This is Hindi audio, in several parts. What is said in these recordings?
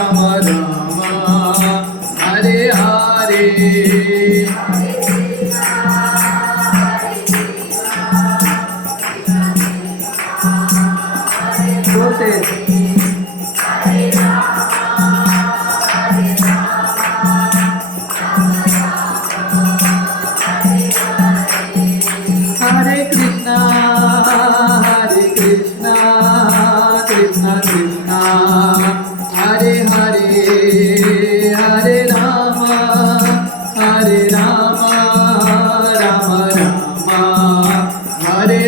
राम राम हरे हरे बोलते हरे कृष्णा कृष्णा कृष्णा हरे हरे हरे राम राम राम हरे हरे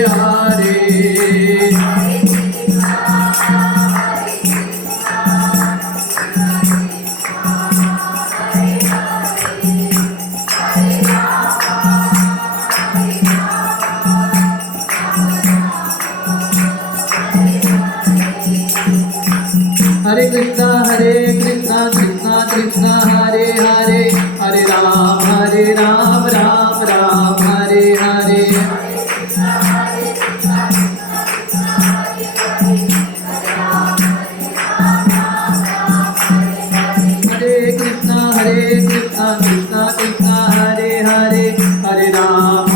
हरे कृष्णा कृष्णा कृष्णा हरे हरे हरे राम राम राम हरे हरे हरे कृष्णा कृष्णा कृष्णा हरे हरे हरे राम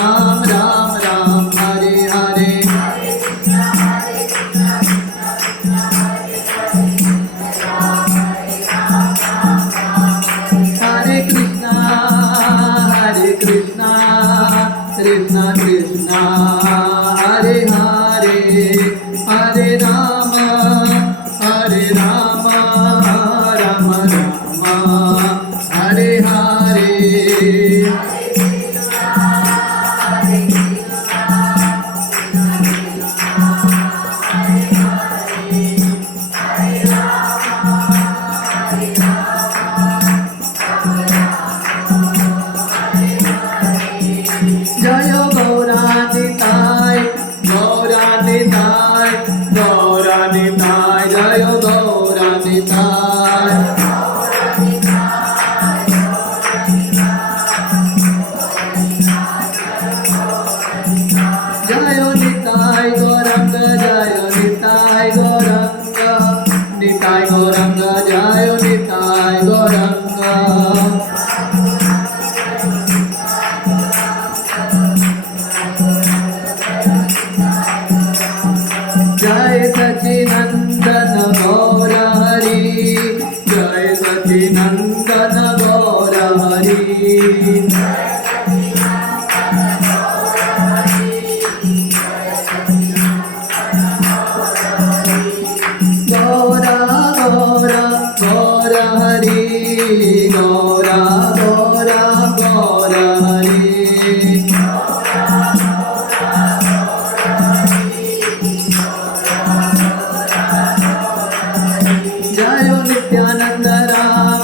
राम राम हरे हरे हरे कृष्णा कृष्णा कृष्णा हरे हरे हरे राम राम राम हरे हरे जय गौरानिताय गौरानिताय गौरानिताय जय गौरानिताय जय निताय गौरंग जय निताय गौरंग निताय गौरंग जय निताय गौरंग जय सचिनंदन गौर हरि जय सचिनंदन गौर हरि गौरा गौरा गौर हरि गौरा गौरा गौर हरि जय नित्यानंद राम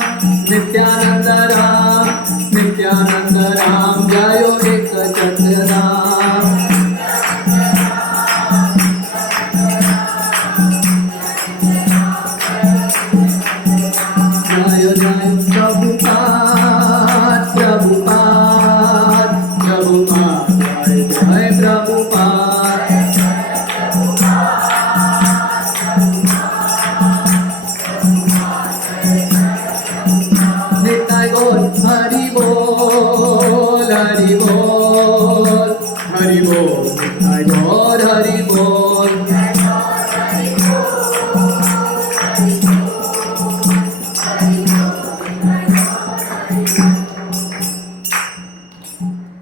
नित्यानंद राम नित्यानंद राम जय एक चक्र राम जय जय प्रभुपाद प्रभुपाद प्रभुपाद जय जय प्रभुपाद निताय गौर हरि बोल हरि बोल हरि बोल निताय गौर हरि बोल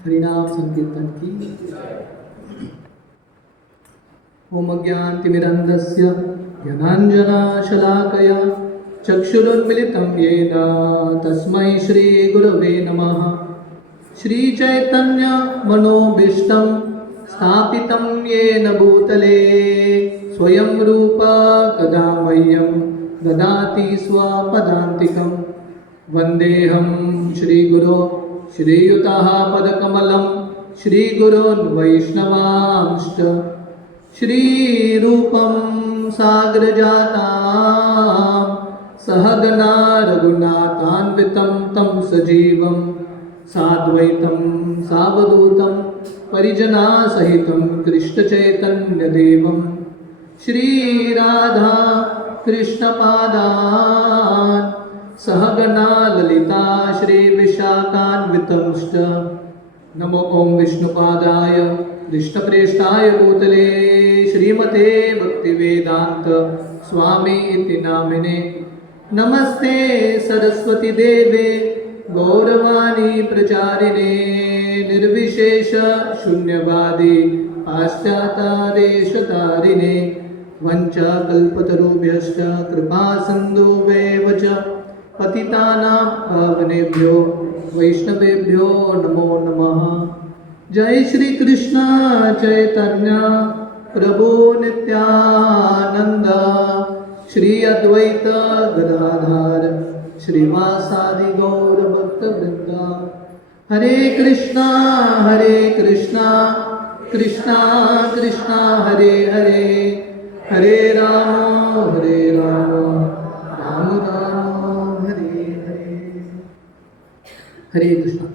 हरिनाम संकीर्तन की ओम अज्ञानतिमिरन्धस्य ज्ञानाञ्जनशलाकया चक्षुरुन्मिलितं येन तस्मै श्रीगुरवे नमः श्रीचैतन्यमनोभीष्टं स्थापितं येन भूतले स्वयं रूप कदा मह्यं ददाति स्वपदान्तिकं वन्देऽहं श्रीगुरो श्रीयुतः पदकमलं श्रीगुरोन् वैष्णवांश्च श्रीरूपं साग्रजातां सहगना रघुनाथान्वितं तं सजीवं साद्वैतं सावधूतं परिजनासहितं कृष्णचैतन्यदेवं श्रीराधा कृष्णपादान् श्रीविशाखान्वितंश्च नमो ॐ विष्णुपादाय कृष्णप्रेष्ठाय भूतले श्रीमते भक्तिवेदान्त स्वामी इति नामिने नमस्ते सरस्वती देवे गौरवाणी प्रचारिणे निर्विशेष शून्यवादी पाश्चात्यादेशतारिणे वंचाकल्पतरुभ्यश्च कृपा सिन्धुभ्येव च पतितानां पावनेभ्यो वैष्णवेभ्यो नमो नमः। जय श्री कृष्ण चैतन्य प्रभु नित्यानंद श्री अद्वैत गदाधर श्रीवासादि गौर भक्त वृंद। हरे कृष्णा कृष्णा कृष्णा हरे हरे, हरे राम राम राम हरे हरे। हरे कृष्णा।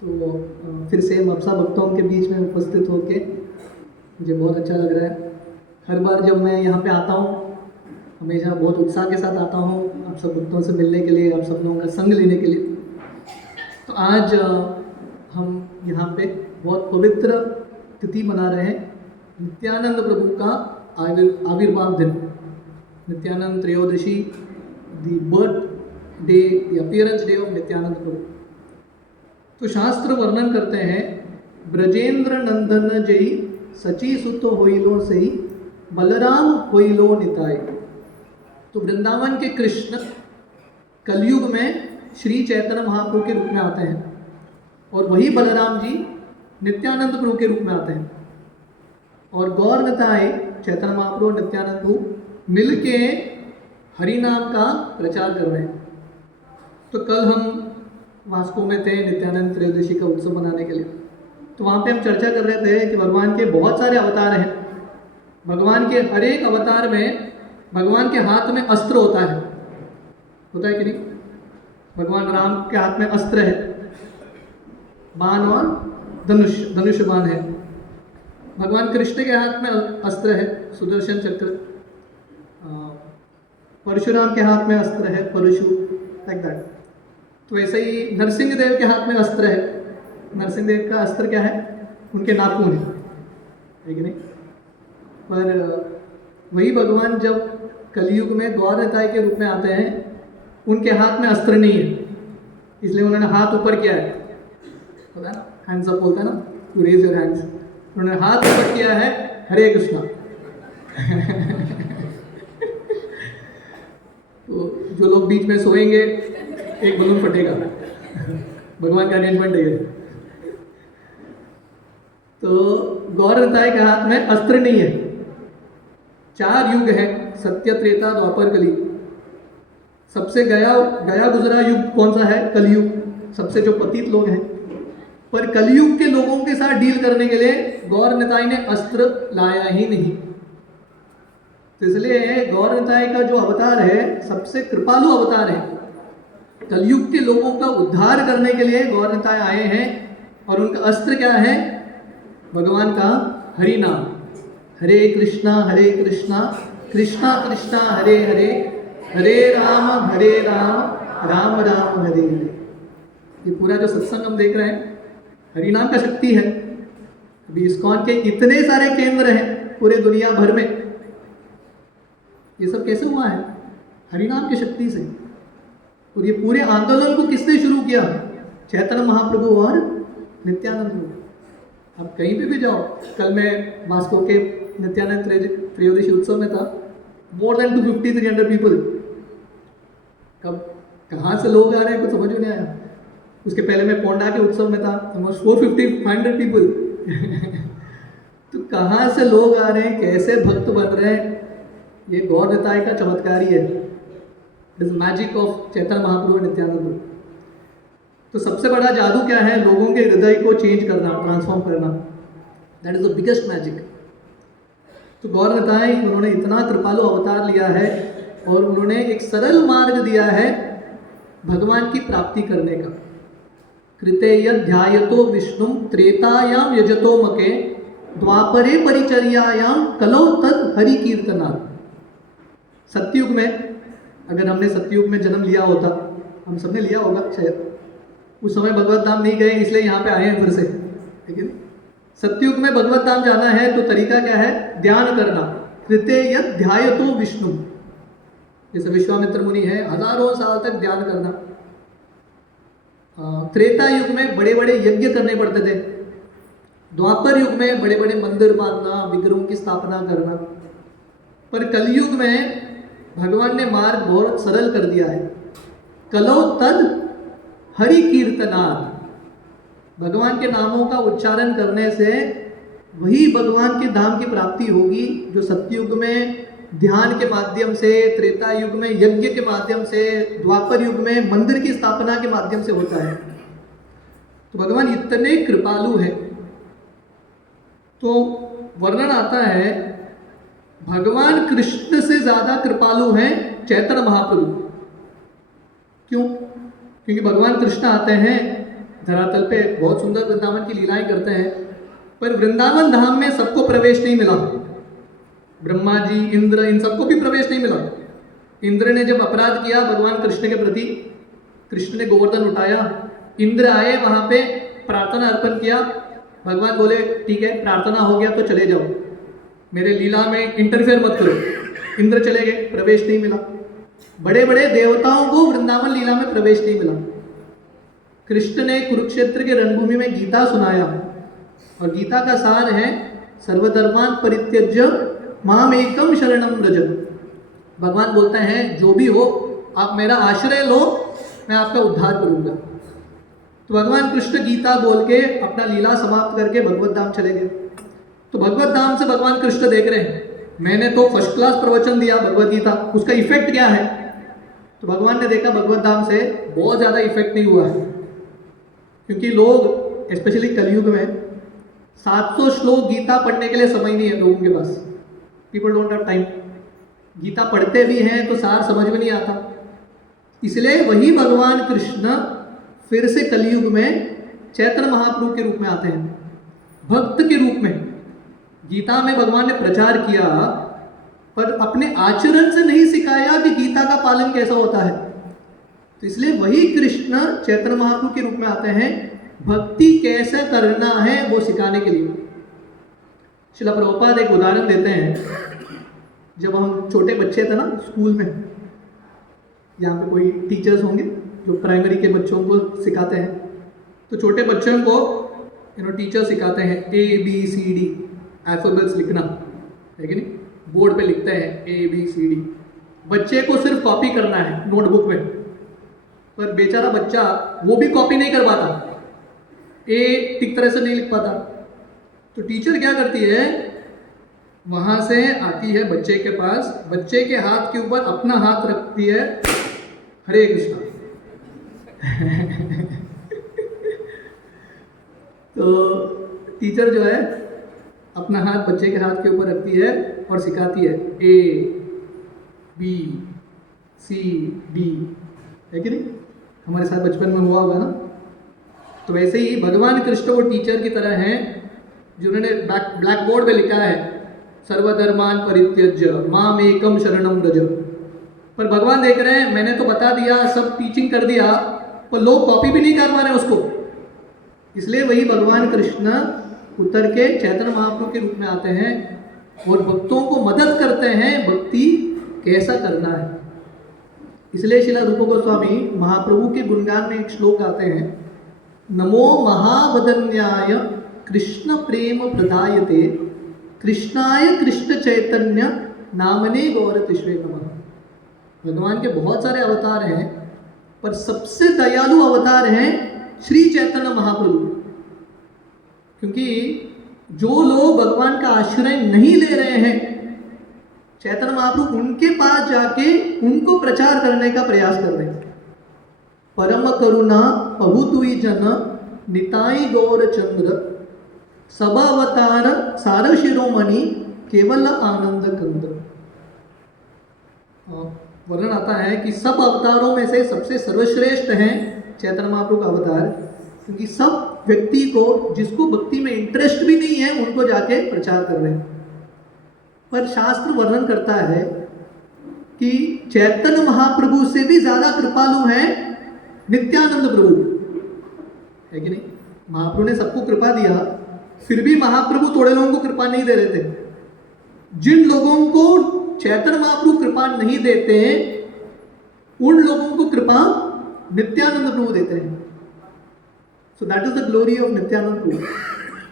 तो फिर से हम आप सब भक्तों के बीच में उपस्थित होके मुझे बहुत अच्छा लग रहा है। हर बार जब मैं यहाँ पे आता हूँ हमेशा बहुत उत्साह के साथ आता हूँ आप सब भक्तों से मिलने के लिए, आप सब लोगों का संग लेने के लिए। तो आज हम यहाँ पे बहुत पवित्र तिथि मना रहे हैं, नित्यानंद प्रभु का आविर्भाव दिन, Nityananda Trayodashi, the birthday, the appearance day of Nityananda Prabhu. तो शास्त्र वर्णन करते हैं, ब्रजेंद्र नंदन जई सची सुत होइलो सही बलराम होइलो निताई। तो वृंदावन के कृष्ण कलयुग में श्री चैतन्य महाप्रभु के रूप में आते हैं और वही बलराम जी नित्यानंद प्रभु के रूप में आते हैं और गौर निताई चैतन्य महाप्रभु नित्यानंद प्रभु मिलके हरि नाम का प्रचार कर रहे हैं। तो कल हम वास्को में थे नित्यानंद त्रयोदशी का उत्सव मनाने के लिए। तो वहाँ पे हम चर्चा कर रहे थे कि भगवान के बहुत सारे अवतार हैं। भगवान के हर एक अवतार में भगवान के हाथ में अस्त्र होता है कि नहीं? भगवान राम के हाथ में अस्त्र है, बाण और धनुष बाण है। भगवान कृष्ण के हाथ में अस्त्र है, सुदर्शन चक्र। परशुराम के हाथ में अस्त्र है, परशु, लाइक दैट। तो ऐसे ही नरसिंह देव के हाथ में अस्त्र है। नरसिंह देव का अस्त्र क्या है? उनके नाखून है कि नहीं? पर वही भगवान जब कलयुग में गौर निताई के रूप में आते हैं, उनके हाथ में अस्त्र नहीं है, इसलिए उन्होंने हाथ ऊपर किया है, पता है, हैंड्स अप बोलता है ना, टू रेज योर हैंड्स। उन्होंने हाथ ऊपर किया है, हरे कृष्णा। तो जो लोग बीच में सोएंगे एक बलून फटेगा, भगवान का अरेंजमेंट है ये। तो गौर निताई के हाथ में अस्त्र नहीं है। 4 युग है, सत्य, त्रेता, द्वापर, कली। सबसे गया गुजरा युग कौन सा है? कलयुग, सबसे जो पतित लोग हैं। पर कलयुग के लोगों के साथ डील करने के लिए गौर निताई ने अस्त्र लाया ही नहीं। तो इसलिए गौर निताई का जो अवतार है सबसे कृपालु अवतार है। कलयुग के लोगों का उद्धार करने के लिए गौर निताई आए हैं और उनका अस्त्र क्या है? भगवान का हरि नाम। हरे कृष्णा कृष्णा कृष्णा हरे हरे, हरे राम राम राम हरे हरे। ये पूरा जो सत्संग हम देख रहे हैं हरि नाम का शक्ति है। अभी इस्कॉन के इतने सारे केंद्र हैं पूरे दुनिया भर में, ये सब कैसे हुआ है? हरि नाम की शक्ति से। और ये पूरे आंदोलन को किसने शुरू किया? चैतन्य महाप्रभु और नित्यानंद प्रभु। आप कहीं पे भी जाओ, कल मैं वास्को के नित्यानंद त्रयोदशी उत्सव में था, मोर देन 250-300 पीपल। कब कहाँ से लोग आ रहे हैं कुछ समझ में नहीं आया। उसके पहले मैं पोंडा के उत्सव में था, ऑलमोस्ट 450-500 पीपल। तो कहाँ से लोग आ रहे हैं, कैसे भक्त बन रहे हैं, ये गौर निताई का चमत्कार ही है। It is magic of Chaitanya Mahaprabhu Nityanand. तो सबसे बड़ा जादू क्या है? लोगों के हृदय को चेंज करना, ट्रांसफॉर्म करना। That is the biggest magic. तो गौर निताई उन्होंने इतना कृपालु अवतार लिया है और उन्होंने एक सरल मार्ग दिया है भगवान की प्राप्ति करने का। कृतेय ध्यायतो विष्णु त्रेतायाम यजतो मके द्वापरे परिचर्यायाम कलो तद हरि कीर्तना। सत्युग में, अगर हमने सत्युग में जन्म लिया होता हम सबने लिया होगा शायद, उस समय भगवत धाम नहीं गए इसलिए यहाँ पे आए हैं फिर से, ठीक है। सत्युग में भगवत धाम जाना है तो तरीका क्या है, ध्यान करना। कृते यत् ध्यायतो विष्णु, जैसे विश्वामित्र मुनि है, हजारों साल तक ध्यान करना। त्रेता युग में बड़े बड़े यज्ञ करने पड़ते थे, द्वापर युग में बड़े बड़े मंदिर बांधना, विग्रहों की स्थापना करना। पर कलयुग में भगवान ने मार्ग बहुत सरल कर दिया है। कलो तद हरि कीर्तनात्, भगवान के नामों का उच्चारण करने से वही भगवान के धाम की प्राप्ति होगी जो सत्युग में ध्यान के माध्यम से, त्रेता युग में यज्ञ के माध्यम से, द्वापर युग में मंदिर की स्थापना के माध्यम से होता है। तो भगवान इतने कृपालु है। तो वर्णन आता है भगवान कृष्ण से ज्यादा कृपालु हैं चैतन्य महाप्रभु। क्यों? क्योंकि भगवान कृष्ण आते हैं धरातल पे, बहुत सुंदर वृंदावन की लीलाएं करते हैं, पर वृंदावन धाम में सबको प्रवेश नहीं मिला। ब्रह्मा जी, इंद्र, इन सबको भी प्रवेश नहीं मिला। इंद्र ने जब अपराध किया भगवान कृष्ण के प्रति, कृष्ण ने गोवर्धन उठाया, इंद्र आए वहां पे प्रार्थना अर्पण किया, भगवान बोले ठीक है प्रार्थना हो गया तो चले जाओ, मेरे लीला में इंटरफेयर मत करो। इंद्र चले गए, प्रवेश नहीं मिला। बड़े बड़े देवताओं को वृंदावन लीला में प्रवेश नहीं मिला। कृष्ण ने कुरुक्षेत्र के रणभूमि में गीता सुनाया, और गीता का सार है सर्वधर्मान परित्यज्य माम एकम शरणम व्रज। भगवान बोलते हैं जो भी हो आप मेरा आश्रय लो, मैं आपका उद्धार करूंगा। तो भगवान कृष्ण गीता बोल के अपना लीला समाप्त करके भगवत धाम चले गए। तो भगवत धाम से भगवान कृष्ण देख रहे हैं मैंने तो फर्स्ट क्लास प्रवचन दिया भगवत गीता, उसका इफेक्ट क्या है? तो भगवान ने देखा भगवत धाम से बहुत ज़्यादा इफेक्ट नहीं हुआ है, क्योंकि लोग स्पेशली कलयुग में 700 श्लोक गीता पढ़ने के लिए समय नहीं है लोगों के पास। People don't have time. Gita पढ़ते भी हैं तो सार समझ में नहीं आता। इसलिए वही भगवान कृष्ण फिर से कलयुग में चैतन्य महाप्रभु के रूप में आते हैं, भक्त के रूप में। गीता में भगवान ने प्रचार किया, पर अपने आचरण से नहीं सिखाया कि गीता का पालन कैसा होता है। तो इसलिए वही कृष्ण चैतन्य महाप्रभु के रूप में आते हैं, भक्ति कैसे करना है वो सिखाने के लिए। श्रील प्रभुपाद एक उदाहरण देते हैं। जब हम छोटे बच्चे थे ना स्कूल में, यहाँ पे कोई टीचर्स होंगे जो प्राइमरी के बच्चों को सिखाते हैं, तो छोटे बच्चों को टीचर सिखाते हैं ABCD अल्फाबेट्स लिखना, है कि नहीं? बोर्ड पे लिखते हैं ABCD। बच्चे को सिर्फ कॉपी करना है नोटबुक में, पर बेचारा बच्चा वो भी कॉपी नहीं कर पाता, ए ठीक तरह से नहीं लिख पाता। तो टीचर क्या करती है, वहां से आती है बच्चे के पास, बच्चे के हाथ के ऊपर अपना हाथ रखती है, हरे कृष्णा। तो टीचर जो है अपना हाथ बच्चे के हाथ के ऊपर रखती है और सिखाती है ABCD, है कि नहीं? हमारे साथ बचपन में हुआ होगा ना। तो वैसे ही भगवान कृष्ण वो टीचर की तरह हैं जिन्होंने ब्लैक बोर्ड पे लिखा है सर्वधर्मान परित्यज्य माम एकम शरणम व्रज। पर भगवान देख रहे हैं मैंने तो बता दिया, सब टीचिंग कर दिया, पर लोग कॉपी भी नहीं कर पा रहे उसको। इसलिए वही भगवान कृष्ण उतर के चैतन्य महाप्रभु के रूप में आते हैं और भक्तों को मदद करते हैं भक्ति कैसा करना है। इसलिए श्रील रूप गोस्वामी महाप्रभु के गुणगान में एक श्लोक गाते हैं, नमो महावदन्याय कृष्ण प्रेम प्रदायते कृष्णाय कृष्ण चैतन्य नामने गौरतिष्वे नमः। भगवान के बहुत सारे अवतार हैं, पर सबसे दयालु अवतार हैं श्री चैतन्य महाप्रभु। क्योंकि जो लोग भगवान का आश्रय नहीं ले रहे हैं, चैतन्य महाप्रभु उनके पास जाके उनको प्रचार करने का प्रयास कर रहे हैं। परम करुणा पहुतुई जन निताई गौर चंद्र सभावतार सार शिरोमणि केवल आनंद कंद। वर्णन आता है कि सब अवतारों में से सबसे सर्वश्रेष्ठ हैं चैतन्य महाप्रभु का अवतार, क्योंकि सब व्यक्ति को जिसको भक्ति में इंटरेस्ट भी नहीं है उनको जाके प्रचार कर रहे हैं। पर शास्त्र वर्णन करता है कि चैतन्य महाप्रभु से भी ज्यादा कृपालु हैं नित्यानंद प्रभु है कि नहीं? महाप्रभु ने सबको कृपा दिया, फिर भी महाप्रभु थोड़े लोगों को कृपा नहीं दे रहे थे। जिन लोगों को चैतन्य महाप्रभु कृपा नहीं देते उन लोगों को कृपा नित्यानंद प्रभु देते हैं। So that is the glory of Nityananda Prabhu.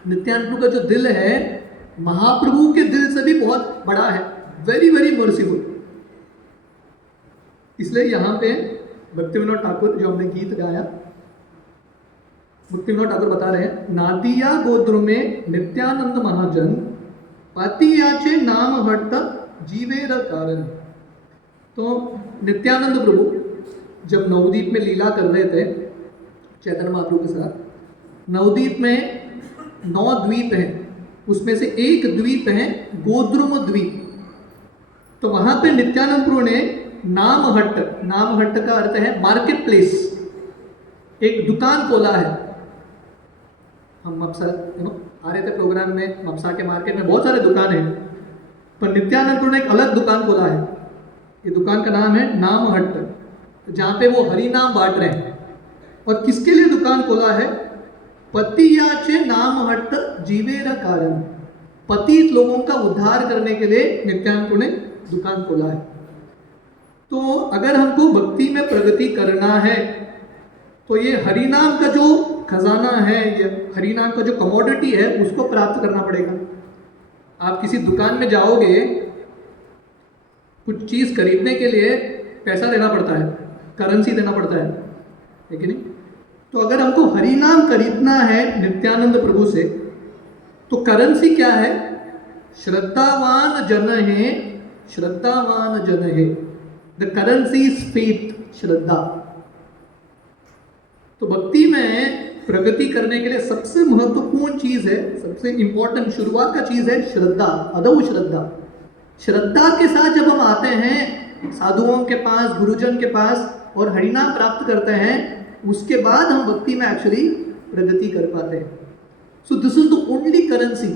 Nityananda Prabhu का जो दिल है महाप्रभु के दिल से भी बहुत बड़ा है, वेरी वेरी मर्सीफुल। इसलिए यहाँ पे भक्ति विनोद ठाकुर जो हमने गीत गाया, भक्ति विनोद ठाकुर बता रहे हैं, नादिया गोत्र में नित्यानंद महाजन पतियाचे नाम हट जीवेर कारण। तो नित्यानंद प्रभु जब नवदीप में लीला कर रहे थे चैतन्य महाप्रभु के साथ, नवदीप में 9 द्वीप हैं, उसमें से एक द्वीप है गोद्रुम द्वीप। तो वहां पे नित्यानंद प्रभु ने नामहट्ट, नामहट्ट का अर्थ है मार्केट प्लेस, एक दुकान खोला है। हम मपसा आ रहे थे प्रोग्राम में, मपसा के मार्केट में बहुत सारे दुकान हैं, पर नित्यानंद प्रभु ने एक अलग दुकान खोला है। ये दुकान का नाम है नामहट्ट, जहाँ पे वो हरि नाम बांट रहे हैं। और किसके लिए दुकान खोला है? पतियाचे नामहट्ट जीवेर कारण, पतित लोगों का उद्धार करने के लिए नित्यानंद प्रभु ने दुकान खोला है। तो अगर हमको भक्ति में प्रगति करना है तो ये हरिनाम का जो खजाना है, ये हरिनाम का जो कमोडिटी है, उसको प्राप्त करना पड़ेगा। आप किसी दुकान में जाओगे, कुछ चीज़ खरीदने के लिए पैसा देना पड़ता है, करेंसी देना पड़ता है कि नहीं? तो अगर हमको हरिनाम खरीदना है नित्यानंद प्रभु से, तो करेंसी क्या है? श्रद्धावान जन है, श्रद्धावान जन है। द करेंसी इज फेथ, श्रद्धा। तो भक्ति में प्रगति करने के लिए सबसे महत्वपूर्ण चीज है, सबसे इंपॉर्टेंट शुरुआत का चीज है श्रद्धा, अदौ श्रद्धा। श्रद्धा के साथ जब हम आते हैं साधुओं के पास, गुरुजन के पास और हरिनाम प्राप्त करते हैं, उसके बाद हम भक्ति में एक्चुअली प्रगति कर पाते हैं। So this is the only currency.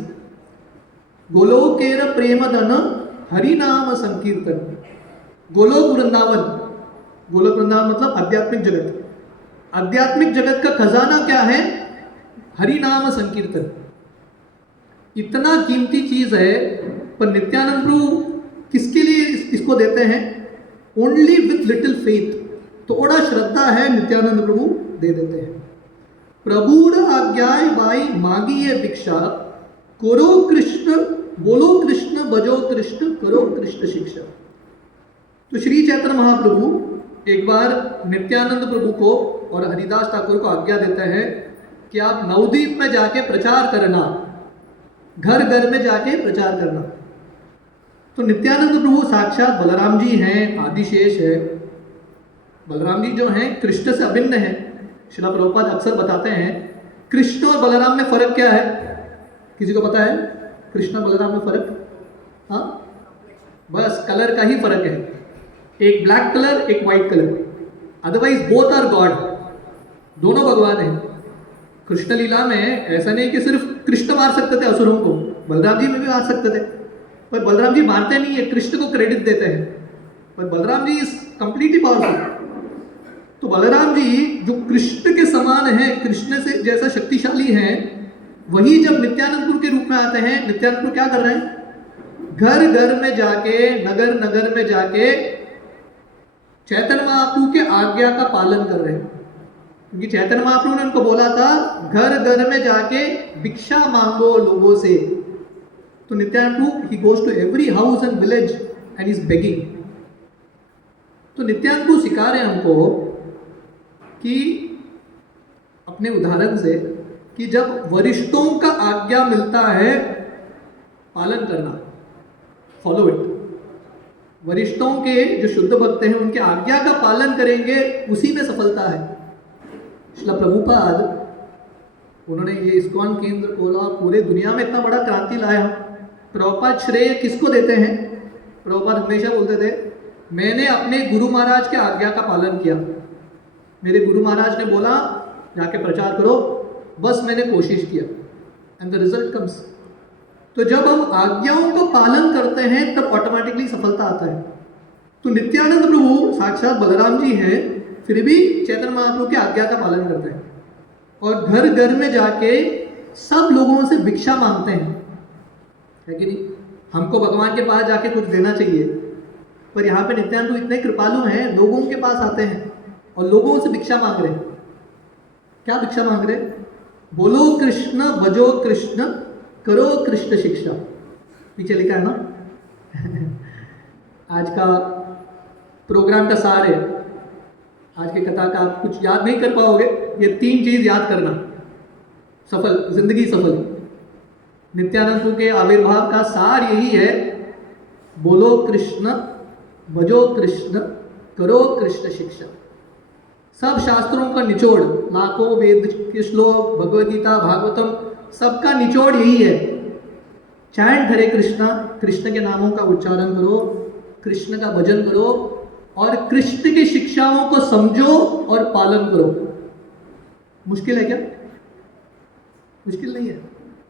गोलोकेर प्रेम धन हरिनाम संकीर्तन। गोलोक वृंदावन, गोलोक वृंदावन मतलब आध्यात्मिक जगत। आध्यात्मिक जगत का खजाना क्या है? हरिनाम संकीर्तन। इतना कीमती चीज है, पर नित्यानंद प्रभु किसके लिए इसको देते हैं? ओनली विथ लिटिल फेथ, थोड़ा श्रद्धा है नित्यानंद प्रभु दे देते हैं। प्रभुर आज्ञाय बाई मांगी ये भिक्षा, करो कृष्ण बोलो कृष्ण, बजो कृष्ण, करो कृष्ण शिक्षा। तो श्री चैतन्य महाप्रभु एक बार नित्यानंद प्रभु को और हरिदास ठाकुर को आज्ञा देते हैं कि आप नवदीप में जाके प्रचार करना, घर घर में जाके प्रचार करना। तो नित्यानंद प्रभु साक्षात बलराम जी हैं, आदिशेष है। बलराम जी जो हैं कृष्ण से अभिन्न है। श्रील प्रभुपाद अक्सर बताते हैं कृष्ण और बलराम में फर्क क्या है? किसी को पता है कृष्ण और बलराम में फर्क? हाँ, बस कलर का ही फर्क है, एक ब्लैक कलर, एक white colour. Otherwise both are God, दोनों भगवान हैं। कृष्ण लीला में ऐसा नहीं कि सिर्फ कृष्ण मार सकते थे असुरों को, बलराम जी में भी मार सकते थे, पर बलराम जी मारते नहीं है, कृष्ण को क्रेडिट देते हैं। पर Balram ji is completely powerful. तो बलराम जी जो कृष्ण के समान है, कृष्ण से जैसा शक्तिशाली है, वही जब नित्यानंदपुर के रूप में आते हैं, नित्यानंदपुर क्या कर रहे हैं? घर घर में जाके, नगर नगर में जाके चैतन्य महाप्रभु के आज्ञा का पालन कर रहे हैं। क्योंकि चैतन्य महाप्रभु ने उनको बोला था घर घर में जाके भिक्षा मांगो लोगों से। तो Nityananda Prabhu he goes to every house and village and is begging. तो नित्यानंद प्रभु सिखा रहे हैं हमको कि अपने उदाहरण से कि जब वरिष्ठों का आज्ञा मिलता है पालन करना, फॉलो इट। वरिष्ठों के जो शुद्ध भक्त हैं उनके आज्ञा का पालन करेंगे, उसी में सफलता है। श्रील प्रभुपाद उन्होंने ये इस्कॉन केंद्र खोला, पूरे दुनिया में इतना बड़ा क्रांति लाया। प्रभुपाद श्रेय किसको देते हैं? प्रभुपाद हमेशा बोलते थे मैंने अपने गुरु महाराज के आज्ञा का पालन किया। मेरे गुरु महाराज ने बोला जाके प्रचार करो, बस मैंने कोशिश किया एंड द रिजल्ट कम्स। तो जब हम आज्ञाओं का पालन करते हैं तब ऑटोमेटिकली सफलता आता है। तो नित्यानंद प्रभु साक्षात बलराम जी हैं, फिर भी चैतन्य महाप्रभु की आज्ञा का पालन करते हैं और घर घर में जाके सब लोगों से भिक्षा मांगते हैं, है कि नहीं? हमको भगवान के पास जाके कुछ देना चाहिए, पर यहाँ पे नित्यानंद इतने कृपालु हैं, लोगों के पास आते हैं और लोगों से भिक्षा मांग रहे हैं। क्या भिक्षा मांग रहे हैं? बोलो कृष्ण, भजो कृष्ण, करो कृष्ण शिक्षा। पीछे लिखा है ना। आज का प्रोग्राम का सार है, आज की कथा का आप कुछ याद नहीं कर पाओगे, ये 3 चीज याद करना, सफल जिंदगी सफल। नित्यानंद के आविर्भाव का सार यही है, बोलो कृष्ण, भजो कृष्ण, करो कृष्ण शिक्षा। सब शास्त्रों का निचोड़, लाखों वेद के श्लोक, भगवद गीता, भागवतम, सबका निचोड़ यही है। चैंट हरे कृष्णा, कृष्ण के नामों का उच्चारण करो, कृष्ण का भजन करो और कृष्ण की शिक्षाओं को समझो और पालन करो। मुश्किल है क्या? मुश्किल नहीं है,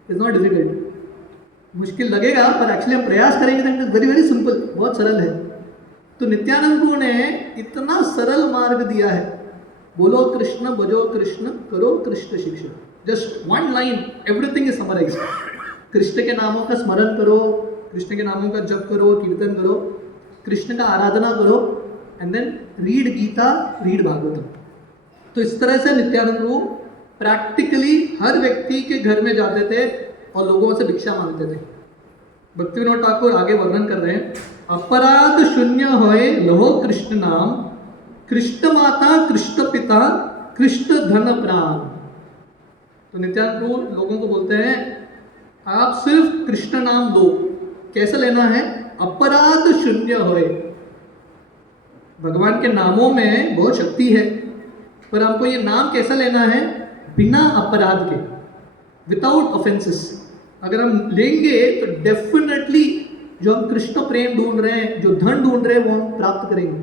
इट्स नॉट डिफिकल्ट। मुश्किल लगेगा पर एक्चुअली हम प्रयास करेंगे तो इट्स वेरी वेरी सिंपल, बहुत सरल है। तो नित्यानंद प्रभु ने इतना सरल मार्ग दिया है, बोलो कृष्ण, भजो कृष्ण, करो कृष्ण शिक्षा। Just 1 line, everything is summarised. Krishna के नामों का स्मरण करो, कृष्ण के नामों का जप करो, कीर्तन करो, कृष्ण का आराधना करो, and then read Gita, read Bhagavatam. तो इस तरह से नित्यानंद प्रभु प्रैक्टिकली हर व्यक्ति के घर में जाते थे और लोगों से भिक्षा मांगते थे। भक्ति विनोद ठाकुर आगे वर्णन कर रहे हैं, अपराध शून्य होए लहो कृष्ण नाम, कृष्ण माता, कृष्ण पिता, कृष्ण धन प्राण। तो नित्यानंद प्रभु लोगों को बोलते हैं, आप सिर्फ कृष्ण नाम लो। कैसे लेना है? अपराध शून्य होए। भगवान के नामों में बहुत शक्ति है, पर हमको ये नाम कैसा लेना है? बिना अपराध के, विदाउट ऑफेंसेस। अगर हम लेंगे तो डेफिनेटली जो हम कृष्ण प्रेम ढूंढ रहे हैं, जो धन ढूंढ रहे हैं, वो हम प्राप्त करेंगे।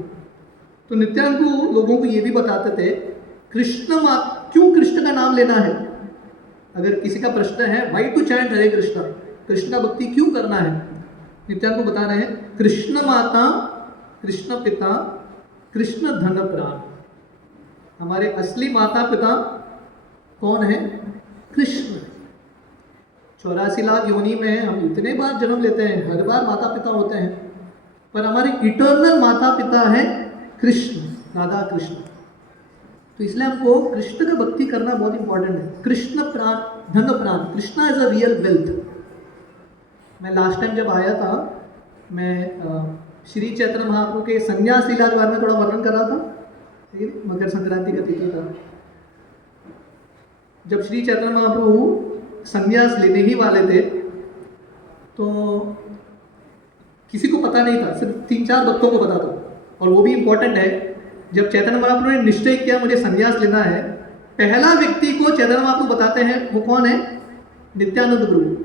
तो नित्यानंद को लोगों को ये भी बताते थे, क्यों कृष्ण का नाम लेना है? अगर किसी का प्रश्न है, वाई टू चैंट हरे कृष्णा, कृष्ण का भक्ति क्यों करना है? नित्यानंद को बता रहे हैं, कृष्ण माता, कृष्ण पिता, कृष्ण धन प्राण। हमारे असली माता पिता कौन है? कृष्ण। 84 लाख योनि में हम इतने बार जन्म लेते हैं, हर बार माता पिता होते हैं, पर हमारे इटर्नल माता पिता है कृष्ण, राधा कृष्ण। तो इसलिए हमको कृष्ण का भक्ति करना बहुत इंपॉर्टेंट है। कृष्ण प्राण, धन प्राण, Krishna is a real wealth. मैं लास्ट टाइम जब आया था, मैं श्री चैतन्य महाप्रभु के संन्यास लीला के बारे में थोड़ा वर्णन कर रहा था, ठीक है? मकर संक्रांति का तिथि था। जब श्री चैतन्य महाप्रभु संन्यास लेने ही वाले थे, तो किसी को पता नहीं था, सिर्फ 3-4 भक्तों को पता था। और वो भी इम्पोर्टेंट है, जब चैतन्य महाप्रभु ने निश्चय किया मुझे संन्यास लेना है, पहला व्यक्ति को चैतन्य महाप्रभु बताते हैं, वो कौन है? Nityananda Prabhu.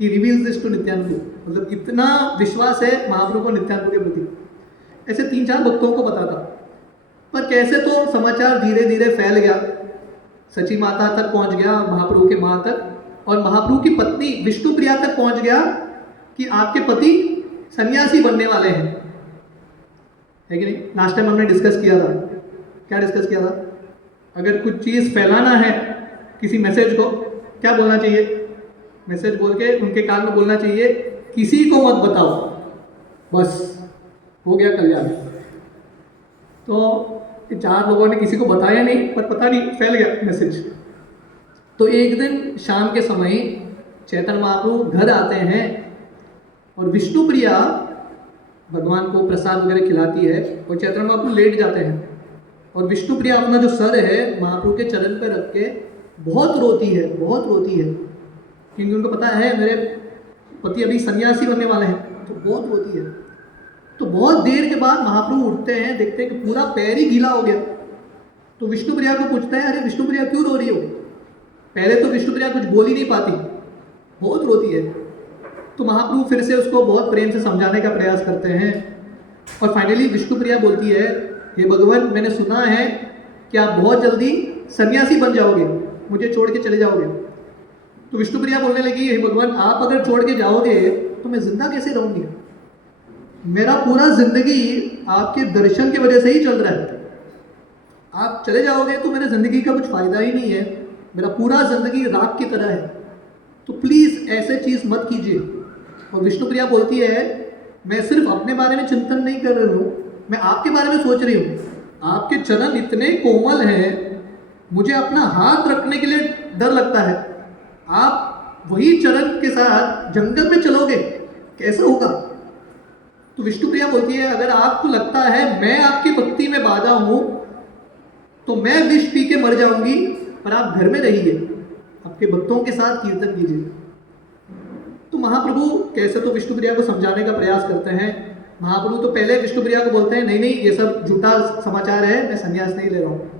He reveals this to Nityananda Prabhu. मतलब इतना विश्वास है महाप्रभु को नित्यानंद के प्रति। ऐसे 3-4 भक्तों को पता था, पर कैसे तो समाचार धीरे धीरे फैल गया, सची माता तक पहुंच गया, महाप्रभु के माँ तक, और महाप्रभु की पत्नी विष्णुप्रिया तक पहुंच गया कि आपके पति सन्यासी बनने वाले हैं, है कि नहीं? लास्ट टाइम हमने डिस्कस किया था। क्या डिस्कस किया था? अगर कुछ चीज़ फैलाना है, किसी मैसेज को, क्या बोलना चाहिए? मैसेज बोल के उनके कान में बोलना चाहिए, किसी को मत बताओ, बस हो गया कल्याण। तो 4 लोगों ने किसी को बताया नहीं, पर पता नहीं फैल गया मैसेज। तो एक दिन शाम के समय चैतन्य महाप्रभु घर आते हैं और विष्णुप्रिया भगवान को प्रसाद वगैरह खिलाती है और चैतन्य महाप्रभु लेट जाते हैं और विष्णुप्रिया अपना जो सर है महाप्रभु के चरण पर रख के बहुत रोती है, बहुत रोती है, क्योंकि उनको पता है मेरे पति अभी सन्यासी बनने वाले हैं, तो बहुत रोती है। तो बहुत देर के बाद महाप्रभु उठते हैं, देखते हैं कि पूरा पैर ही गीला हो गया। तो विष्णुप्रिया को पूछते हैं, अरे विष्णुप्रिया क्यों रो रही हो? पहले तो विष्णुप्रिया कुछ बोल ही नहीं पाती, बहुत रोती है। तो महाप्रभु फिर से उसको बहुत प्रेम से समझाने का प्रयास करते हैं और फाइनली विष्णुप्रिया बोलती है, हे भगवान, मैंने सुना है कि आप बहुत जल्दी सन्यासी बन जाओगे, मुझे छोड़ के चले जाओगे। तो विष्णुप्रिया बोलने लगी, हे भगवान, आप अगर छोड़ के जाओगे तो मैं जिंदा कैसे रहूँगी? मेरा पूरा जिंदगी आपके दर्शन की वजह से ही चल रहा है। आप चले जाओगे तो मेरे ज़िंदगी का कुछ फ़ायदा ही नहीं है, मेरा पूरा ज़िंदगी राख की तरह है, तो प्लीज़ ऐसे चीज़ मत कीजिए। और विष्णुप्रिया बोलती है, मैं सिर्फ अपने बारे में चिंतन नहीं कर रही हूँ, मैं आपके बारे में सोच रही हूँ। आपके चरण इतने कोमल हैं, मुझे अपना हाथ रखने के लिए डर लगता है। आप वही चरण के साथ जंगल में चलोगे, कैसे होगा? तो विष्णुप्रिया बोलती है, अगर आपको लगता है मैं आपकी भक्ति में बाधा हूँ, तो मैं विष पी के मर जाऊंगी, पर आप घर में रहिए, आपके भक्तों के साथ कीर्तन कीजिए। तो महाप्रभु कैसे तो विष्णुप्रिया को समझाने का प्रयास करते हैं। महाप्रभु तो पहले विष्णुप्रिया को बोलते हैं, नहीं नहीं ये सब झूठा समाचार है, मैं संन्यास नहीं ले रहा हूँ।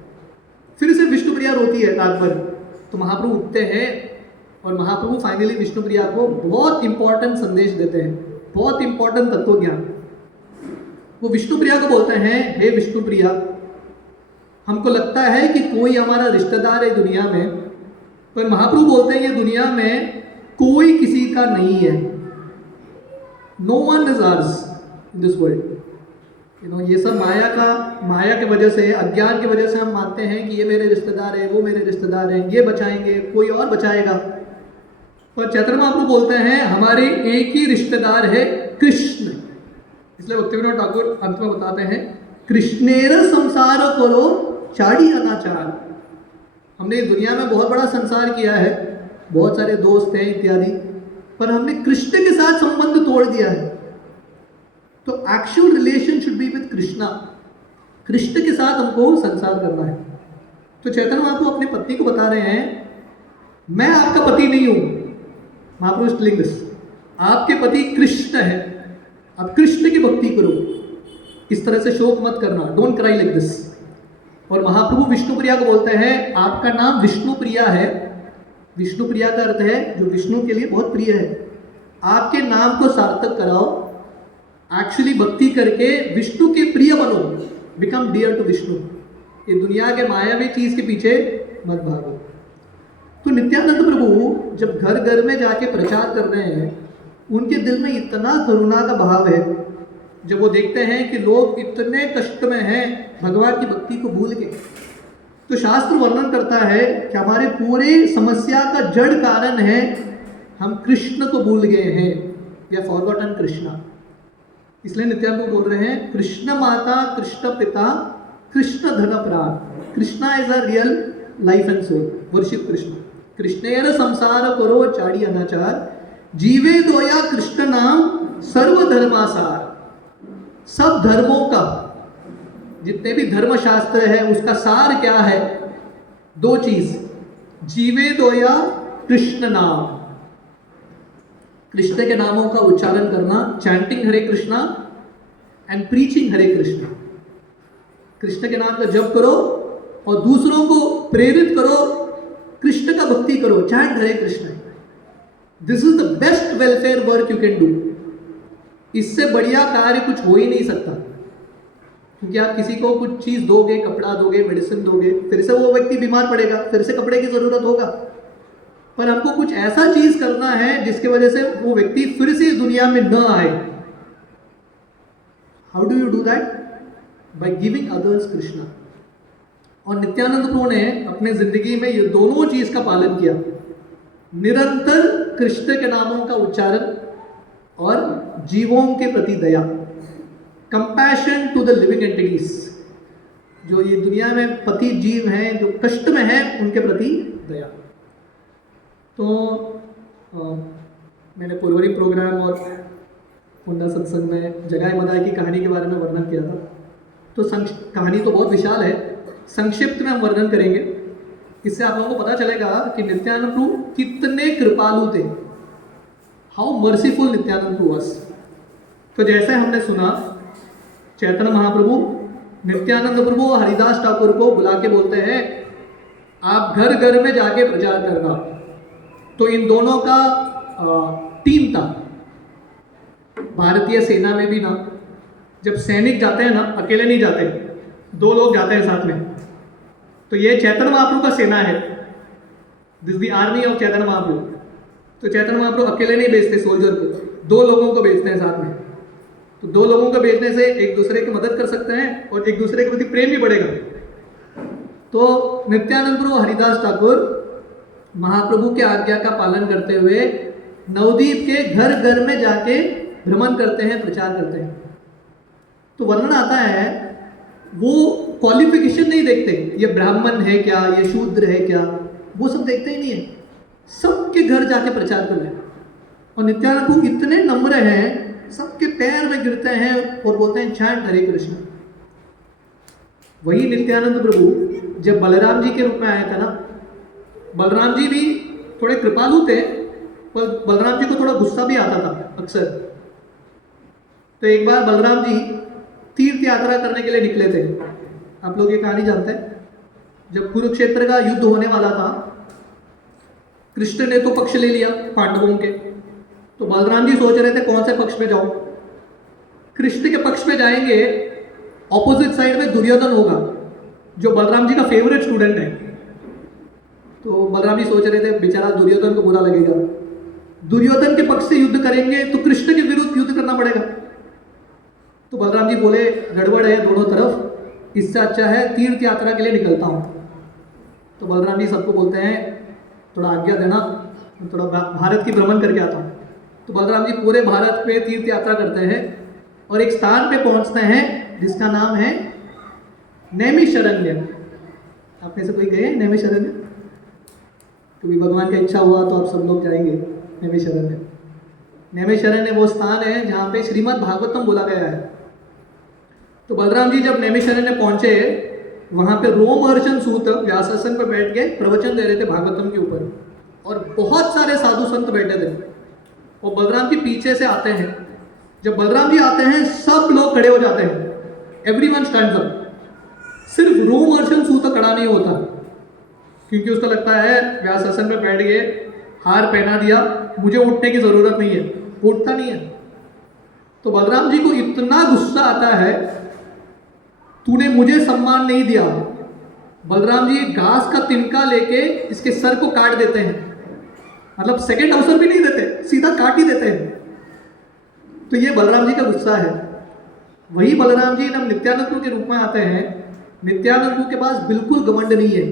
फिर से विष्णुप्रिया रोती है रात भर, तो महाप्रभु उठते हैं और महाप्रभु फाइनली विष्णुप्रिया को बहुत इंपॉर्टेंट संदेश देते हैं, बहुत इंपॉर्टेंट तत्व ज्ञान। वो विष्णुप्रिया को बोलते हैं, हे विष्णुप्रिया, हमको लगता है कि कोई हमारा रिश्तेदार है दुनिया में, पर महाप्रभु बोलते हैं ये दुनिया में कोई किसी का नहीं है। No one is ours in this world. ये सब माया की वजह से, अज्ञान की वजह से हम मानते हैं कि ये मेरे रिश्तेदार है, वो मेरे रिश्तेदार हैं, ये बचाएंगे, कोई और बचाएगा। पर चैतन्य महाप्रभु बोलते हैं हमारे एक ही रिश्तेदार है, कृष्ण। इसलिए भक्तिविनोद ठाकुर अंत में बताते हैं, कृष्णेर संसार करो चाड़ी अनाचार। हमने दुनिया में बहुत बड़ा संसार किया है, बहुत सारे दोस्त हैं इत्यादि, पर हमने कृष्ण के साथ संबंध तोड़ दिया है। तो actual relation should be with Krishna. Krishna के साथ हमको संसार करना है। तो चैतन्य महाप्रभु अपनी पत्नी को बता रहे हैं, मैं आपका पति नहीं हूं। महाप्रभु इज टेलिंग दिस, आपके पति कृष्ण है, आप कृष्ण की भक्ति करो, इस तरह से शोक मत करना, डोंट क्राई लाइक दिस। और महाप्रभु विष्णुप्रिया को बोलते हैं, आपका नाम विष्णुप्रिया है। विष्णुप्रिया का अर्थ है जो विष्णु के लिए बहुत प्रिय है। आपके नाम को सार्थक कराओ, एक्चुअली भक्ति करके विष्णु के प्रिय बनो, बिकम डियर टू विष्णु। ये दुनिया के मायावी चीज के पीछे मत भागो। तो नित्यानंद प्रभु जब घर घर में जाके प्रचार कर रहे हैं, उनके दिल में इतना करुणा का भाव है। जब वो देखते हैं कि लोग इतने कष्ट में हैं भगवान की भक्ति को भूल के, तो शास्त्र वर्णन करता है कि हमारे पूरे समस्या का जड़ कारण है हम कृष्ण को भूल गए हैं, या फॉरगॉटन कृष्णा। इसलिए नित्यानंद बोल रहे हैं, कृष्ण माता, कृष्ण पिता, कृष्ण धन प्राण, Krishna is a real life and soul, worship Krishna. कृष्णेर संसार करो चाड़ी अनाचार, जीवे दोया कृष्ण नाम सर्व धर्मासार। सब धर्मों का, जितने भी धर्मशास्त्र है उसका सार क्या है? दो चीज, जीवे दोया कृष्ण नाम, कृष्ण के नामों का उच्चारण करना, chanting Hare Krishna and preaching Hare Krishna. Krishna के नाम का जप करो और दूसरों को प्रेरित करो, कृष्ण का भक्ति करो, chant Hare Krishna. This is the best welfare work you can do. इससे बढ़िया कार्य कुछ हो ही नहीं सकता, क्योंकि आप किसी को कुछ चीज दोगे, कपड़ा दोगे, मेडिसिन दोगे, फिर से वो व्यक्ति बीमार पड़ेगा, फिर से कपड़े की जरूरत होगा। पर हमको कुछ ऐसा चीज करना है जिसकी वजह से वो व्यक्ति फिर से इस दुनिया में न आए। How do you do that? By giving others Krishna. और नित्यानंद प्रभु ने अपने जिंदगी में ये दोनों चीज का पालन किया, निरंतर कृष्ण के नामों का उच्चारण और जीवों के प्रति दया, compassion to the living entities. जो ये दुनिया में पति जीव हैं, जो कष्ट में हैं, उनके प्रति दया। तो मैंने पुरवरी प्रोग्राम और कुंडा सत्संग में जगाई मदाई की कहानी के बारे में वर्णन किया था। तो कहानी तो बहुत विशाल है, संक्षिप्त में हम वर्णन करेंगे। इससे आप लोगों को पता चलेगा कि नित्यानंद प्रभु कितने कृपालु थे, how merciful Nityanand Prabhu was. तो जैसे हमने सुना, चैतन्य महाप्रभु नित्यानंद प्रभु और हरिदास ठाकुर को बुला के बोलते हैं, आप घर घर में जाके प्रचार करना। तो इन दोनों का टीम था। भारतीय सेना में भी ना, जब सैनिक जाते हैं ना, अकेले नहीं जाते, दो लोग जाते हैं साथ में। तो ये चैतन्य महाप्रभु का सेना है, this the army of Chaitanya Mahaprabhu. तो चैतन्य महाप्रभु अकेले नहीं भेजते सोल्जर को, दो लोगों को भेजते हैं साथ में। तो दो लोगों को भेजने से एक दूसरे की मदद कर सकते हैं और एक दूसरे के प्रति प्रेम भी बढ़ेगा। तो नित्यानंद प्रभु हरिदास ठाकुर महाप्रभु के आज्ञा का पालन करते हुए नवदीप के घर घर में जाके भ्रमण करते हैं, प्रचार करते हैं। तो वर्णन आता है, वो क्वालिफिकेशन नहीं देखते, ये ब्राह्मण है क्या, ये शूद्र है क्या, वो सब देखते ही नहीं है, सबके घर जाके प्रचार कर रहे हैं। और नित्यानंद प्रभु इतने नम्र हैं, सबके पैर में गिरते हैं और बोलते हैं चैंट हरे कृष्ण। वही नित्यानंद प्रभु जब बलराम जी के रूप में आया था ना, बलराम जी भी थोड़े कृपालु थे, पर बलराम जी को थोड़ा गुस्सा भी आता था अक्सर। तो एक बार बलराम जी तीर्थ यात्रा करने के लिए निकले थे। आप लोग ये कहानी जानते हैं, जब कुरुक्षेत्र का युद्ध होने वाला था, कृष्ण ने तो पक्ष ले लिया पांडवों के, तो बलराम जी सोच रहे थे कौन से पक्ष में जाओ। कृष्ण के पक्ष में जाएंगे, ऑपोजिट साइड में दुर्योधन होगा, जो बलराम जी का फेवरेट स्टूडेंट है। तो बलराम जी सोच रहे थे बेचारा दुर्योधन को बुरा लगेगा, दुर्योधन के पक्ष से युद्ध करेंगे तो कृष्ण के विरुद्ध युद्ध करना पड़ेगा। तो बलराम जी बोले गड़बड़ है दोनों तरफ, इससे अच्छा है तीर्थ यात्रा के लिए निकलता हूँ। तो बलराम जी सबको बोलते हैं थोड़ा आज्ञा देना, थोड़ा भारत की भ्रमण करके आता हूँ। तो बलराम जी पूरे भारत पे तीर्थ यात्रा करते हैं और एक स्थान पे पहुँचते हैं जिसका नाम है नैमिषारण्य। आप में से कोई गए नैमिषारण्य? कभी भगवान का इच्छा हुआ तो आप सब लोग जाएंगे नैमिषारण्य। नैमिषारण्य वो स्थान है जहाँ पे श्रीमद् भागवतम बोला गया है। तो बलराम जी जब नैमिषारण्य पहुंचे, वहाँ पे रोमहर्षण सूत व्यासासन पर बैठ के प्रवचन दे रहे थे भागवतम के ऊपर, और बहुत सारे साधु संत बैठे थे। और बलराम जी पीछे से आते हैं। जब बलराम जी आते हैं सब लोग खड़े हो जाते हैं, एवरीवन स्टैंड्स अप। सिर्फ रोमहर्षण सूत खड़ा नहीं होता, क्योंकि उसको लगता है व्यासासन में बैठ गए, हार पहना दिया, मुझे उठने की जरूरत नहीं है, उठता नहीं है। तो बलराम जी को इतना गुस्सा आता है, तूने मुझे सम्मान नहीं दिया। बलराम जी घास का तिनका लेके इसके सर को काट देते हैं, मतलब सेकंड अवसर भी नहीं देते, सीधा काट ही देते हैं। तो ये बलराम जी का गुस्सा है। वही बलराम जी जब नित्यानंद के रूप में आते हैं, नित्यानंद के पास बिल्कुल घमंड नहीं है,